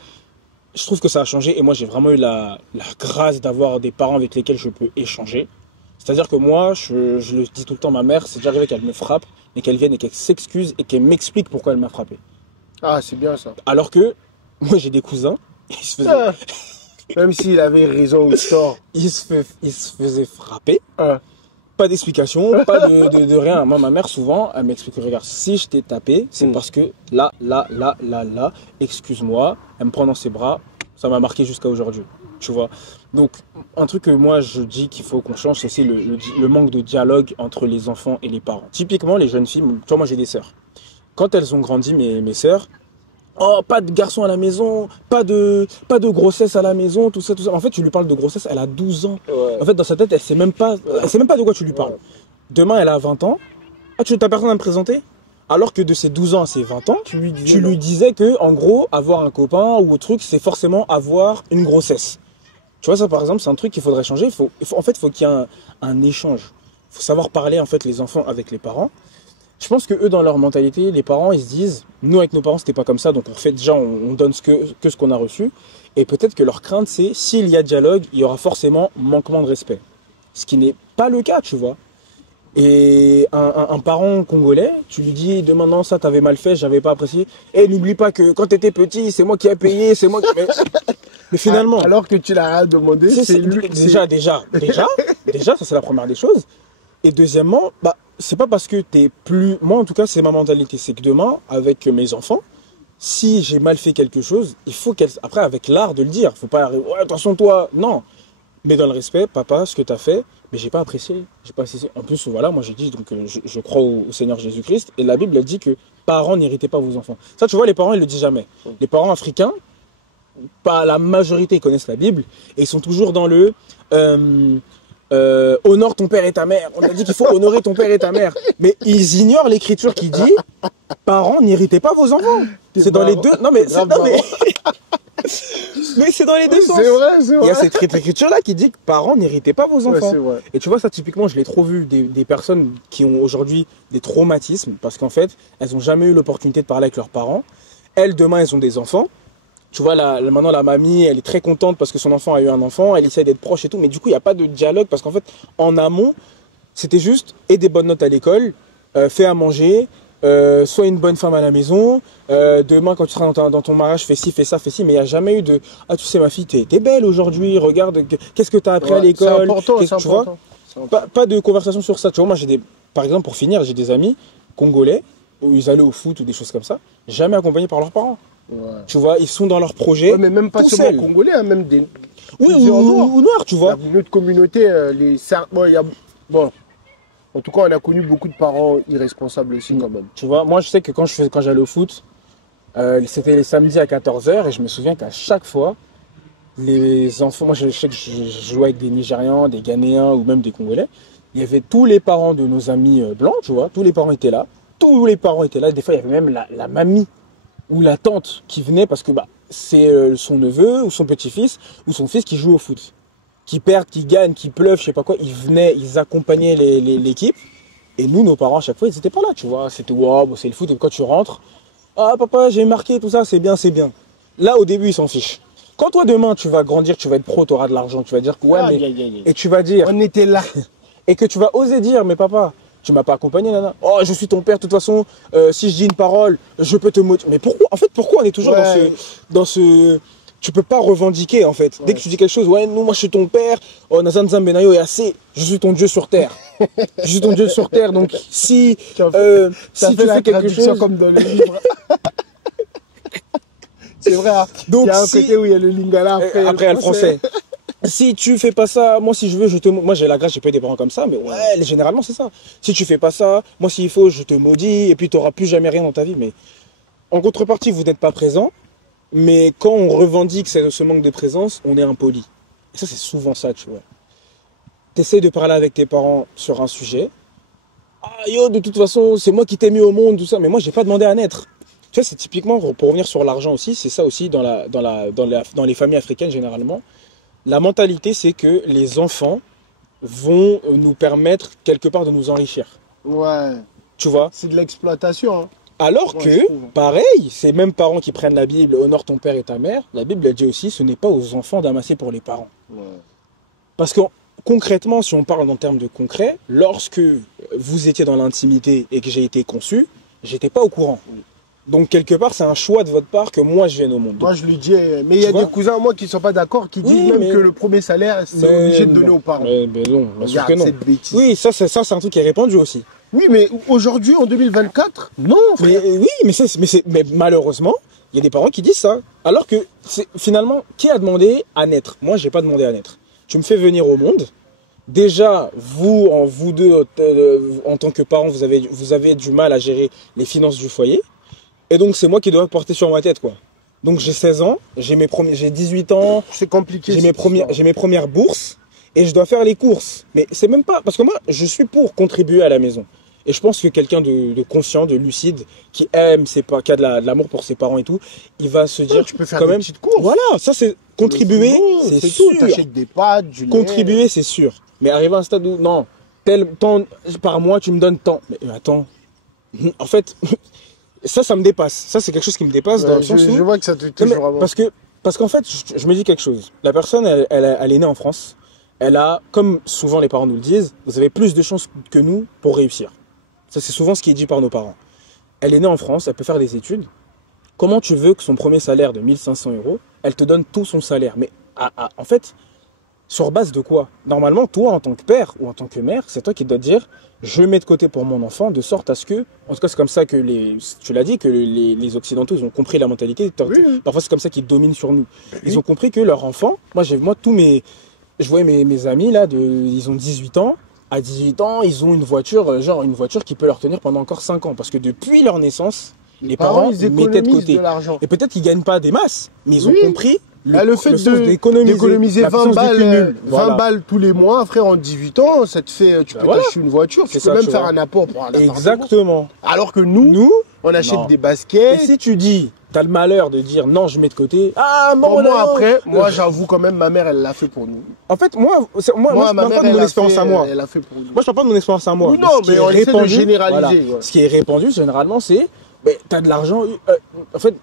je trouve que ça a changé. Et moi, j'ai vraiment eu la grâce d'avoir des parents avec lesquels je peux échanger. C'est-à-dire que moi, je le dis tout le temps, ma mère, c'est déjà arrivé qu'elle me frappe, mais qu'elle vienne et qu'elle s'excuse et qu'elle m'explique pourquoi elle m'a frappé. Ah, c'est bien ça. Alors que, moi j'ai des cousins, ils se faisaient... Même s'il avait raison ou tort. Ils se faisaient frapper. Pas d'explication, pas de rien. Moi, ma mère, souvent, elle m'explique, regarde, si je t'ai tapé, c'est parce que là, excuse-moi, elle me prend dans ses bras, ça m'a marqué jusqu'à aujourd'hui, tu vois. Donc, un truc que moi je dis qu'il faut qu'on change, c'est aussi le manque de dialogue entre les enfants et les parents. Typiquement, les jeunes filles, tu vois, moi j'ai des sœurs. Quand elles ont grandi, mes sœurs, oh, pas de garçon à la maison, pas de grossesse à la maison, tout ça, tout ça. En fait, tu lui parles de grossesse, elle a 12 ans. Ouais. En fait, dans sa tête, elle sait même pas de quoi tu lui parles. Demain, elle a 20 ans. Ah, tu n'as personne à me présenter? Alors que de ses 12 ans à ses 20 ans, tu lui disais que, en gros, avoir un copain ou autre truc, c'est forcément avoir une grossesse. Tu vois, ça, par exemple, c'est un truc qu'il faudrait changer. En fait, il faut qu'il y ait un échange. Il faut savoir parler, en fait, les enfants avec les parents. Je pense que eux, dans leur mentalité, les parents, ils se disent, nous, avec nos parents, c'était pas comme ça, donc on fait déjà, on donne ce qu'on a reçu. Et peut-être que leur crainte, c'est, s'il y a dialogue, il y aura forcément manquement de respect. Ce qui n'est pas le cas, tu vois. Et un parent congolais, tu lui dis demain non, ça t'avais mal fait, j'avais pas apprécié. Et n'oublie pas que quand t'étais petit, c'est moi qui ai payé, c'est moi qui... Mais finalement... Alors que tu l'as rien demandé, c'est lui... Déjà, ça c'est la première des choses. Et deuxièmement, bah, c'est pas parce que t'es plus... Moi en tout cas, c'est ma mentalité. C'est que demain, avec mes enfants, si j'ai mal fait quelque chose, il faut qu'elle... Après, avec l'art de le dire, faut pas arriver, ouais, attention toi, non. Mais dans le respect, papa, ce que t'as fait, mais j'ai pas apprécié. En plus, voilà, moi j'ai dit, donc je crois au Seigneur Jésus-Christ, et la Bible elle dit que parents n'héritez pas vos enfants. Ça, tu vois, les parents, ils le disent jamais. Les parents africains, pas la majorité, ils connaissent la Bible, et ils sont toujours dans le honore ton père et ta mère. On a dit qu'il faut honorer ton père et ta mère. Mais ils ignorent l'écriture qui dit parents, n'héritez pas vos enfants. C'est dans les deux. Non, mais mais c'est dans les deux sens. C'est vrai, c'est vrai. Il y a cette écriture-là qui dit que parents, n'héritez pas vos enfants. Ouais, vrai. Et tu vois, ça, typiquement, je l'ai trop vu des personnes qui ont aujourd'hui des traumatismes parce qu'en fait, elles n'ont jamais eu l'opportunité de parler avec leurs parents. Elles, demain, elles ont des enfants. Tu vois, maintenant, la mamie, elle est très contente parce que son enfant a eu un enfant. Elle essaie d'être proche et tout. Mais du coup, il n'y a pas de dialogue parce qu'en fait, en amont, c'était juste et des bonnes notes à l'école, fais à manger, sois une bonne femme à la maison, demain quand tu seras dans ton mariage, fais ci, mais il n'y a jamais eu de « Ah, tu sais ma fille, t'es belle aujourd'hui, regarde, qu'est-ce que tu as appris à l'école ?» C'est important, c'est important. Pas de conversation sur ça. Tu vois, moi, par exemple, pour finir, j'ai des amis congolais où ils allaient au foot ou des choses comme ça, jamais accompagnés par leurs parents. Ouais. Tu vois, ils sont dans leur projet. Ouais, mais même pas seulement congolais, hein, même des... Oui, ou noirs, tu vois. Notre communauté, bon, en tout cas, on a connu beaucoup de parents irresponsables aussi, quand même. Tu vois, moi, je sais que quand j'allais au foot, c'était les samedis à 14h et je me souviens qu'à chaque fois, les enfants, moi je sais que je jouais avec des Nigérians, des Ghanéens ou même des Congolais, il y avait tous les parents de nos amis blancs, tu vois, tous les parents étaient là, des fois il y avait même la mamie ou la tante qui venait parce que bah, c'est son neveu ou son petit-fils ou son fils qui joue au foot. Qui perdent, qui gagnent, qui pleuvent, je sais pas quoi, ils accompagnaient l'équipe. Et nous, nos parents, à chaque fois, ils étaient pas là, tu vois. C'était, wow, bon, c'est le foot, et quand tu rentres, ah, papa, j'ai marqué, tout ça, c'est bien, c'est bien. Là, au début, ils s'en fichent. Quand toi, demain, tu vas grandir, tu vas être pro, tu auras de l'argent, tu vas dire que, ouais, et tu vas dire. On était là. Et que tu vas oser dire, mais papa, tu m'as pas accompagné, nana. Oh, je suis ton père, de toute façon, si je dis une parole, je peux te motiver. Mais pourquoi, en fait, pourquoi on est toujours dans ce tu peux pas revendiquer en fait. Ouais. Dès que tu dis quelque chose, ouais, nous, moi je suis ton père, oh, Nazan Zambenayo est assez, je suis ton Dieu sur terre. Je suis ton Dieu sur terre, donc si tu fais quelque chose. Comme dans le livre. C'est vrai, hein. Donc, il y a un côté où il y a le lingala après il y a le français. Si tu fais pas ça, moi si je veux, moi j'ai la grâce, j'ai pas eu des parents comme ça, mais ouais, généralement c'est ça. Si tu fais pas ça, moi s'il faut, je te maudis, et puis tu n'auras plus jamais rien dans ta vie. Mais en contrepartie, vous n'êtes pas présent. Mais quand on revendique ce manque de présence, on est impoli. Et ça, c'est souvent ça, tu vois. T'essayes de parler avec tes parents sur un sujet. Ah, yo, de toute façon, c'est moi qui t'ai mis au monde, tout ça. Mais moi, j'ai pas demandé à naître. Tu vois, c'est typiquement, pour revenir sur l'argent aussi, c'est ça aussi dans les familles africaines, généralement. La mentalité, c'est que les enfants vont nous permettre, quelque part, de nous enrichir. Ouais. Tu vois ? C'est de l'exploitation, hein. Alors que, pareil, ces mêmes parents qui prennent la Bible, honore ton père et ta mère, la Bible elle dit aussi, ce n'est pas aux enfants d'amasser pour les parents. Ouais. Parce que concrètement, si on parle en termes de concret, lorsque vous étiez dans l'intimité et que j'ai été conçu, j'étais pas au courant. Donc quelque part, c'est un choix de votre part que moi je vienne au monde. Moi je lui dis, mais il y a des cousins à moi qui ne sont pas d'accord, qui disent même que le premier salaire, c'est obligé de donner aux parents. Mais non, bien sûr que non. Cette bêtise. Oui, ça c'est un truc qui est répandu aussi. Oui, mais aujourd'hui, en 2024, non. Mais, oui, mais malheureusement, Il y a des parents qui disent ça. Alors que, finalement, qui a demandé à naître? Moi, j'ai pas demandé à naître. Tu me fais venir au monde. Déjà, vous deux, en tant que parents, vous avez du mal à gérer les finances du foyer. Et donc, c'est moi qui dois porter sur ma tête, quoi. Donc, j'ai 16 ans, j'ai 18 ans. C'est compliqué. J'ai mes premières bourses et je dois faire les courses. Mais c'est même pas, parce que moi, je suis pour contribuer à la maison. Et je pense que quelqu'un de conscient, de lucide, qui aime qui a de l'amour pour ses parents et tout, il va se dire, tu peux faire quand des même, petites courses. voilà, ça c'est contribuer, c'est sûr. T'achètes des pâtes, du lait. Contribuer, c'est sûr. Mais arriver à un stade où, non, tel temps par mois, tu me donnes tant. Mais attends, en fait, ça me dépasse. Ça, c'est quelque chose qui me dépasse dans le sens où... Je vois que ça te touche vraiment. Parce qu'en fait, je me dis quelque chose. La personne, elle est née en France. Elle a, comme souvent les parents nous le disent, vous avez plus de chances que nous pour réussir. Ça, c'est souvent ce qui est dit par nos parents. Elle est née en France, elle peut faire des études. Comment tu veux que son premier salaire de 1500 €, elle te donne tout son salaire? Mais en fait, sur base de quoi? Normalement, toi, en tant que père ou en tant que mère, c'est toi qui dois te dire, je mets de côté pour mon enfant, de sorte à ce que, en tout cas, c'est comme ça que tu l'as dit, que les Occidentaux, ils ont compris la mentalité. Oui. Parfois, c'est comme ça qu'ils dominent sur nous. Ils ont compris que leur enfant, je voyais mes amis, là, ils ont 18 ans. À 18 ans, ils ont une voiture qui peut leur tenir pendant encore 5 ans. Parce que depuis leur naissance, les parents ils mettaient de côté. de l'argent. Et peut-être qu'ils ne gagnent pas des masses, mais ils ont compris le fait d'économiser 20 balles tous les mois, frère, en 18 ans, ça te fait, tu peux t'acheter une voiture, tu peux même faire un apport pour un appartement. Exactement. Alors que nous, on achète des baskets. Et si tu dis, t'as le malheur de dire non, je mets de côté. Moi, j'avoue quand même, ma mère, elle l'a fait pour nous. En fait, moi je parle pas de mon expérience à moi. Elle l'a fait pour nous. Moi, je parle pas de mon expérience à moi. Oui, non, mais on essaie de généraliser. Voilà. Ce qui est répandu, généralement, c'est, t'as de l'argent. En fait,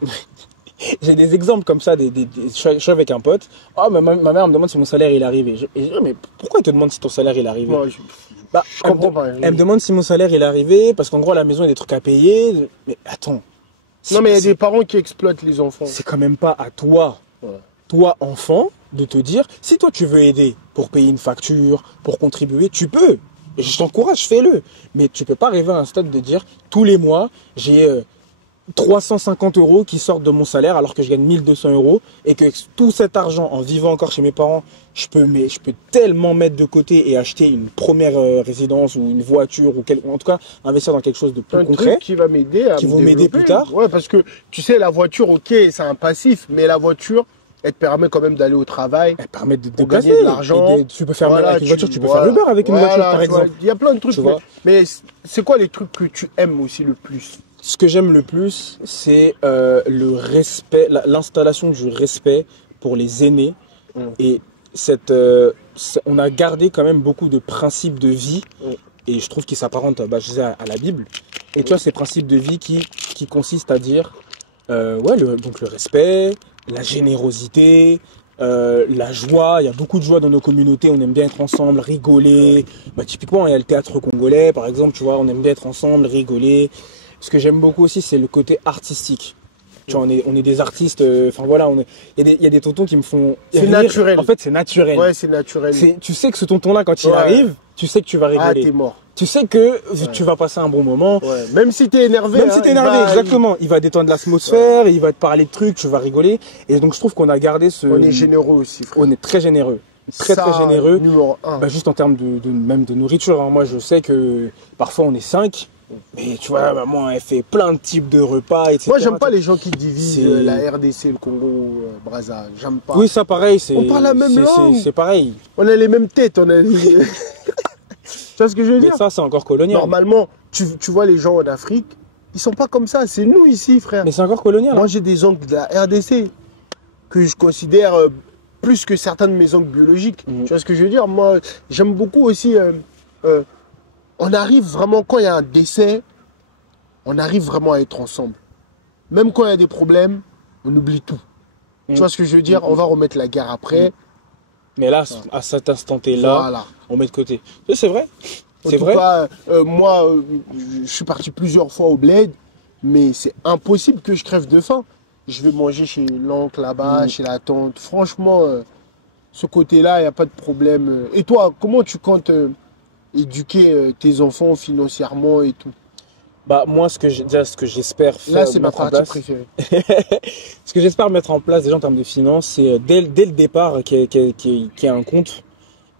j'ai des exemples comme ça. Je suis avec un pote. Oh, ma mère me demande si mon salaire il est arrivé. Et je dis, mais pourquoi elle te demande si ton salaire il est arrivé? Je comprends pas. Elle me demande si mon salaire il est arrivé parce qu'en gros, à la maison, il y a des trucs à payer. Mais attends. Non, mais il y a des parents qui exploitent les enfants. C'est quand même pas à toi, toi enfant, de te dire, si toi tu veux aider pour payer une facture, pour contribuer, tu peux. Et je t'encourage, fais-le. Mais tu peux pas arriver à un stade de dire, tous les mois, j'ai 350 € qui sortent de mon salaire alors que je gagne 1200 € et que tout cet argent, en vivant encore chez mes parents, je peux tellement mettre de côté et acheter une première résidence ou une voiture ou en tout cas investir dans quelque chose de plus concret qui va m'aider à m'aider plus tard. Ouais, parce que tu sais, la voiture, ok, c'est un passif, mais la voiture, elle te permet quand même d'aller au travail. Elle permet de gagner de l'argent. Tu peux faire avec une voiture, tu peux faire Uber avec une voiture par exemple. Il y a plein de trucs. Mais c'est quoi les trucs que tu aimes aussi le plus? Ce que j'aime le plus, c'est le respect, l'installation du respect pour les aînés. Et on a gardé quand même beaucoup de principes de vie. Et je trouve qu'ils s'apparentent à la Bible. Et tu vois, ces principes de vie qui consistent à dire donc le respect, la générosité, la joie. Il y a beaucoup de joie dans nos communautés, on aime bien être ensemble, rigoler. Typiquement, il y a le théâtre congolais, par exemple, tu vois, on aime bien être ensemble, rigoler. Ce que j'aime beaucoup aussi, c'est le côté artistique. Tu vois, on est des artistes, enfin voilà, il y a des tontons qui me font c'est naturel. En fait, c'est naturel. Ouais, c'est naturel. Tu sais que ce tonton-là, quand il arrive, tu sais que tu vas rigoler. Ah, t'es mort. Tu sais que tu vas passer un bon moment. Ouais. Même si t'es énervé. Exactement. Il va détendre l'atmosphère, il va te parler de trucs, tu vas rigoler. Et donc, je trouve qu'on a gardé On est généreux aussi, frère. On est très généreux. Très généreux. Numéro 1. Juste en termes même de nourriture. Hein. Moi, je sais que parfois, on est 5. Mais tu vois, maman, elle fait plein de types de repas, etc. Moi, j'aime pas les gens qui divisent la RDC, le Congo, Brazza. J'aime pas. Oui, ça, pareil. On parle la même langue. C'est pareil. On a les mêmes têtes. Tu vois ce que je veux dire? Mais ça, c'est encore colonial. Normalement, tu vois les gens en Afrique, ils sont pas comme ça. C'est nous ici, frère. Mais c'est encore colonial. Moi, j'ai des oncles de la RDC que je considère plus que certains de mes oncles biologiques. Tu vois ce que je veux dire? Moi, j'aime beaucoup aussi... on arrive vraiment, quand il y a un décès, on arrive vraiment à être ensemble. Même quand il y a des problèmes, on oublie tout. Tu vois ce que je veux dire? On va remettre la guerre après. Mais là, à cet instant-là, on met de côté. C'est vrai. C'est vrai. Moi, je suis parti plusieurs fois au bled, mais c'est impossible que je crève de faim. Je vais manger chez l'oncle là-bas, chez la tante. Franchement, ce côté-là, il n'y a pas de problème. Et toi, comment tu comptes éduquer tes enfants financièrement et tout? Bah moi, ce que j'espère Là, faire c'est ma mettre en partie place, préférée. ce que j'espère mettre en place déjà en termes de finances, c'est dès le départ qu'il y ait un compte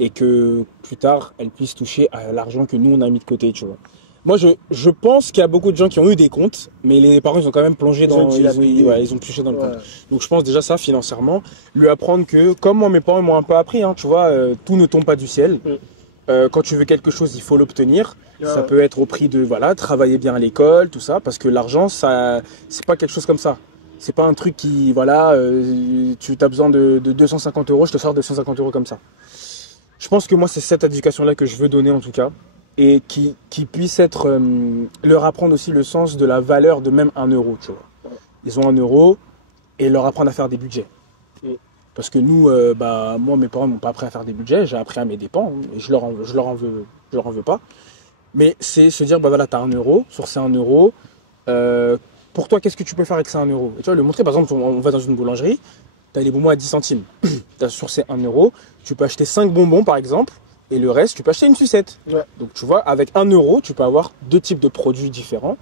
et que plus tard, elle puisse toucher à l'argent que nous on a mis de côté, tu vois. Moi, je pense qu'il y a beaucoup de gens qui ont eu des comptes, mais les parents ils ont quand même plongé Ils ont dans, dilapidé. ouais, ils ont touché dans le compte. Ouais. Donc je pense déjà ça financièrement, lui apprendre que, comme moi mes parents ils m'ont un peu appris, hein, tu vois, tout ne tombe pas du ciel. Mm. Quand tu veux quelque chose, il faut l'obtenir. Ça Ouais. peut être au prix de voilà, travailler bien à l'école, tout ça, parce que l'argent, ça, c'est pas quelque chose comme ça. C'est pas un truc qui, voilà, tu as besoin de 250 euros, je te sors 250 euros comme ça. Je pense que moi, c'est cette éducation-là que je veux donner en tout cas, et qui puisse être, leur apprendre aussi le sens de la valeur de même un euro, tu vois. Ils ont un euro et leur apprendre à faire des budgets. Mm. Parce que nous, bah, moi, mes parents m'ont pas appris à faire des budgets, j'ai appris à mes dépens, et je leur en veux pas. Mais c'est se dire, bah voilà, tu as un euro, sur ces un euro, pour toi, qu'est-ce que tu peux faire avec ces un euro? Et tu vois, le montrer, par exemple, on va dans une boulangerie, tu as les bonbons à 10 centimes. Sur ces un euro, tu peux acheter 5 bonbons, par exemple, et le reste, tu peux acheter une sucette. Ouais. Donc, tu vois, avec un euro, tu peux avoir deux types de produits différents.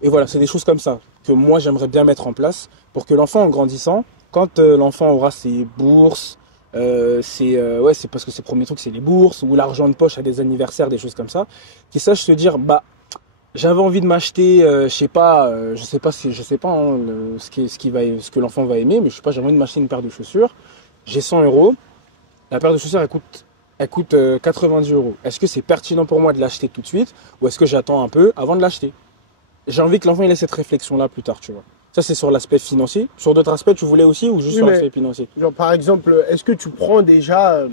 Et voilà, c'est des choses comme ça que moi, j'aimerais bien mettre en place pour que l'enfant, en grandissant, quand l'enfant aura ses bourses, ouais, c'est parce que ses premiers trucs, c'est les bourses ou l'argent de poche à des anniversaires, des choses comme ça, qu'il sache se dire, bah, j'avais envie de m'acheter, je sais pas hein, ce que l'enfant va aimer, mais je sais pas, j'ai envie de m'acheter une paire de chaussures. J'ai 100 euros. La paire de chaussures, elle coûte 90 euros. Est-ce que c'est pertinent pour moi de l'acheter tout de suite ou est-ce que j'attends un peu avant de l'acheter? J'ai envie que l'enfant il ait cette réflexion-là plus tard, tu vois. Ça, c'est sur l'aspect financier. Sur d'autres aspects, tu voulais aussi ou juste Oui, sur mais l'aspect financier? genre, par exemple, est-ce que tu prends déjà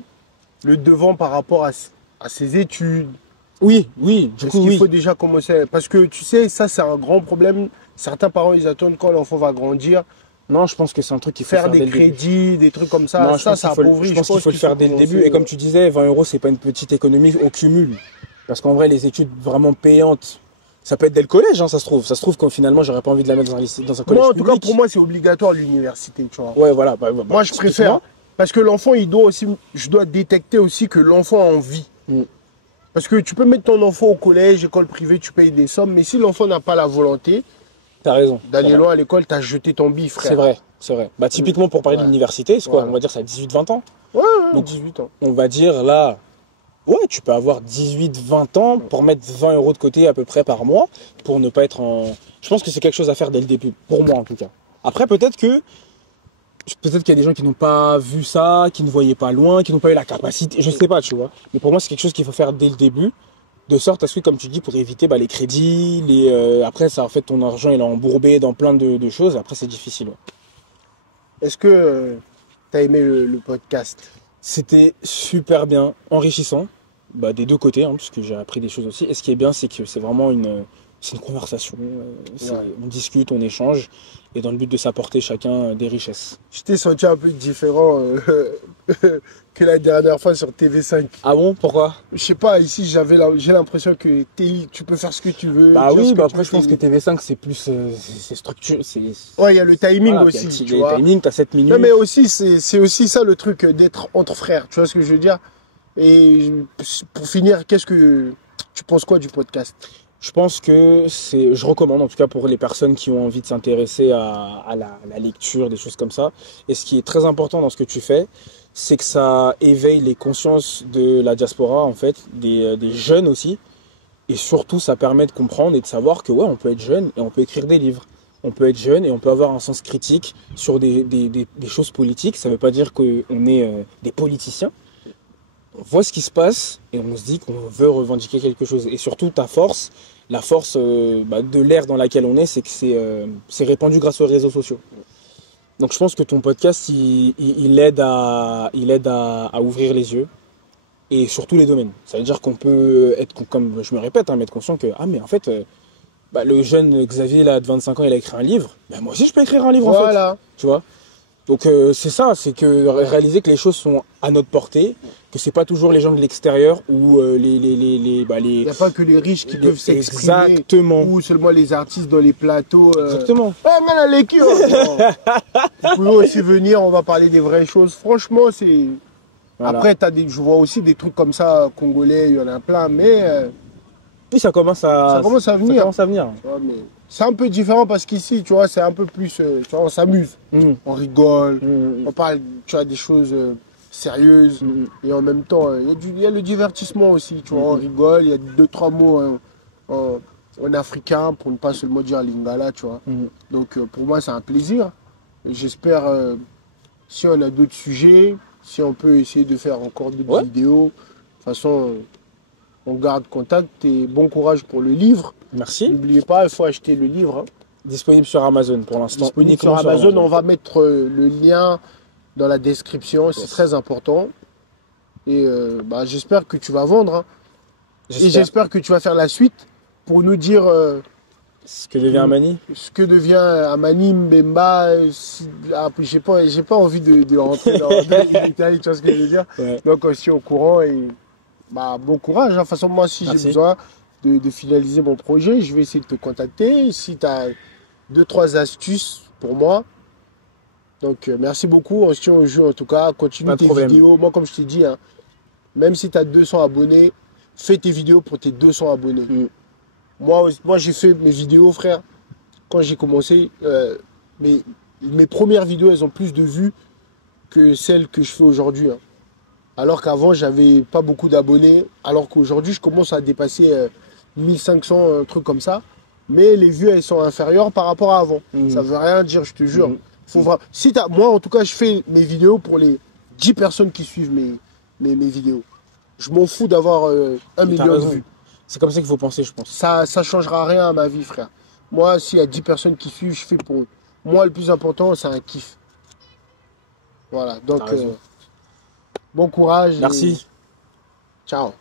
le devant par rapport à ses études? Oui, oui, du Est-ce coup, qu'il oui. faut déjà commencer? Parce que tu sais, ça, c'est un grand problème. Certains parents, ils attendent quand l'enfant va grandir, Non, je pense que c'est un truc qu'il faut faire faire des dès le début. crédits, des trucs comme ça. Non, Ça, ça appauvrit. je pense qu'il faut le qu'il faut faire dès le début. commencer. Et comme tu disais, 20 euros, c'est pas une petite économie au cumul. Parce qu'en vrai, les études vraiment payantes, ça peut être dès le collège, hein, ça se trouve. Ça se trouve qu'au finalement, j'aurais pas envie de la mettre dans un lycée, dans un collège Moi, en tout cas, public. pour moi, c'est obligatoire l'université, tu vois. Ouais, voilà. Moi, je préfère. Parce que l'enfant, il doit aussi, je dois détecter aussi que l'enfant a envie. Mm. Parce que tu peux mettre ton enfant au collège, école privée, tu payes des sommes, mais si l'enfant n'a pas la volonté T'as raison. d'aller loin à l'école, t'as jeté ton bille, frère. C'est vrai, c'est vrai. Bah, typiquement, pour parler de Ouais. l'université, c'est quoi? Voilà. On va dire ça à 18-20 ans. Ouais, Donc, 18 ans. on va dire là, ouais, tu peux avoir 18-20 ans pour mettre 20 euros de côté à peu près par mois pour ne pas être en. Je pense que c'est quelque chose à faire dès le début, pour moi en tout cas. Après, peut-être qu'il y a des gens qui n'ont pas vu ça, qui ne voyaient pas loin, qui n'ont pas eu la capacité, je sais pas, tu vois. Mais pour moi, c'est quelque chose qu'il faut faire dès le début, de sorte à ce que, comme tu dis, pour éviter bah, les crédits, après, ça en fait ton argent il est embourbé dans plein de choses. Après, c'est difficile. Ouais. Est-ce que t'as aimé le podcast? C'était super bien, enrichissant, bah, des deux côtés, hein, puisque j'ai appris des choses aussi. Et ce qui est bien, c'est que c'est une conversation. Ouais. On discute, on échange, et dans le but de s'apporter chacun des richesses. Je t'ai senti un peu différent que la dernière fois sur TV5. Ah bon, pourquoi? Je sais pas, ici j'ai l'impression que tu peux faire ce que tu veux. Bah dire ce oui, que bah tu après je pense que veux. TV5 c'est plus c'est structuré, Ouais, il y a le timing voilà, aussi, puis tu les vois. timings, t'as 7 minutes. Non, mais aussi, c'est aussi ça le truc d'être entre frères. Tu vois ce que je veux dire? Et pour finir, tu penses quoi du podcast? Je pense que je recommande en tout cas pour les personnes qui ont envie de s'intéresser à la lecture, des choses comme ça. Et ce qui est très important dans ce que tu fais, c'est que ça éveille les consciences de la diaspora, en fait, des jeunes aussi. Et surtout, ça permet de comprendre et de savoir que ouais, on peut être jeune et on peut écrire des livres. On peut être jeune et on peut avoir un sens critique sur des choses politiques. Ça ne veut pas dire qu'on est des politiciens. On voit ce qui se passe et on se dit qu'on veut revendiquer quelque chose. Et surtout, la force de l'ère dans laquelle on est, c'est que c'est répandu grâce aux réseaux sociaux. Donc je pense que ton podcast, il aide à ouvrir les yeux et sur tous les domaines. Ça veut dire qu'on peut être, comme je me répète, hein, mais être conscient que, ah mais en fait, le jeune Xavier là, de 25 ans, il a écrit un livre. Ben, moi aussi, je peux écrire un livre en fait. Voilà. Tu vois? Donc c'est ça, c'est que réaliser que les choses sont à notre portée, que c'est pas toujours les gens de l'extérieur ou Il n'y a pas que les riches qui peuvent s'exprimer. Exactement. Ou seulement les artistes dans les plateaux. Exactement. Ah, mais la lecture. Vous pouvez aussi venir, on va parler des vraies choses. Franchement, c'est. Voilà. Après, je vois aussi des trucs comme ça, congolais, il y en a plein, mais Oui, ça commence à venir. Ça commence à venir. C'est un peu différent parce qu'ici, tu vois, c'est un peu plus, tu vois, on s'amuse, on rigole, on parle, tu vois, des choses sérieuses et en même temps, il y a le divertissement aussi, tu vois, on rigole, il y a 2-3 mots en africain pour ne pas seulement dire lingala, tu vois. Donc pour moi, c'est un plaisir. J'espère, si on a d'autres sujets, si on peut essayer de faire encore d'autres vidéos, de toute façon, on garde contact et bon courage pour le livre. Merci. N'oubliez pas, il faut acheter le livre. Hein. Disponible sur Amazon pour l'instant. Disponible sur Amazon. On va mettre le lien dans la description. C'est très important. Et j'espère que tu vas vendre. Hein. Et j'espère que tu vas faire la suite pour nous dire ce que devient Amani. Ce que devient Amani, Mbemba. J'ai pas envie de rentrer dans les détails, tu vois ce que je veux dire. Donc aussi au courant et bon courage. Hein. De toute façon, moi, si j'ai besoin de finaliser mon projet, je vais essayer de te contacter. Si tu as 2-3 astuces pour moi. Donc, merci beaucoup. On se tient au jeu en tout cas. Continue tes vidéos. Moi, comme je t'ai dit, hein, même si tu as 200 abonnés, fais tes vidéos pour tes 200 abonnés. Moi, j'ai fait mes vidéos, frère. Quand j'ai commencé, mes premières vidéos, elles ont plus de vues que celles que je fais aujourd'hui. Hein. Alors qu'avant, j'avais pas beaucoup d'abonnés. Alors qu'aujourd'hui, je commence à dépasser 1500, un truc comme ça. Mais les vues, elles sont inférieures par rapport à avant. Ça veut rien dire, je te jure. Faut voir. Moi, en tout cas, je fais mes vidéos pour les 10 personnes qui suivent mes vidéos. Je m'en fous d'avoir 1 million de vues. C'est comme ça qu'il faut penser, je pense. Ça changera rien à ma vie, frère. Moi, s'il y a 10 personnes qui suivent, je fais pour eux. Moi, le plus important, c'est un kiff. Voilà, donc bon courage. Merci. Ciao.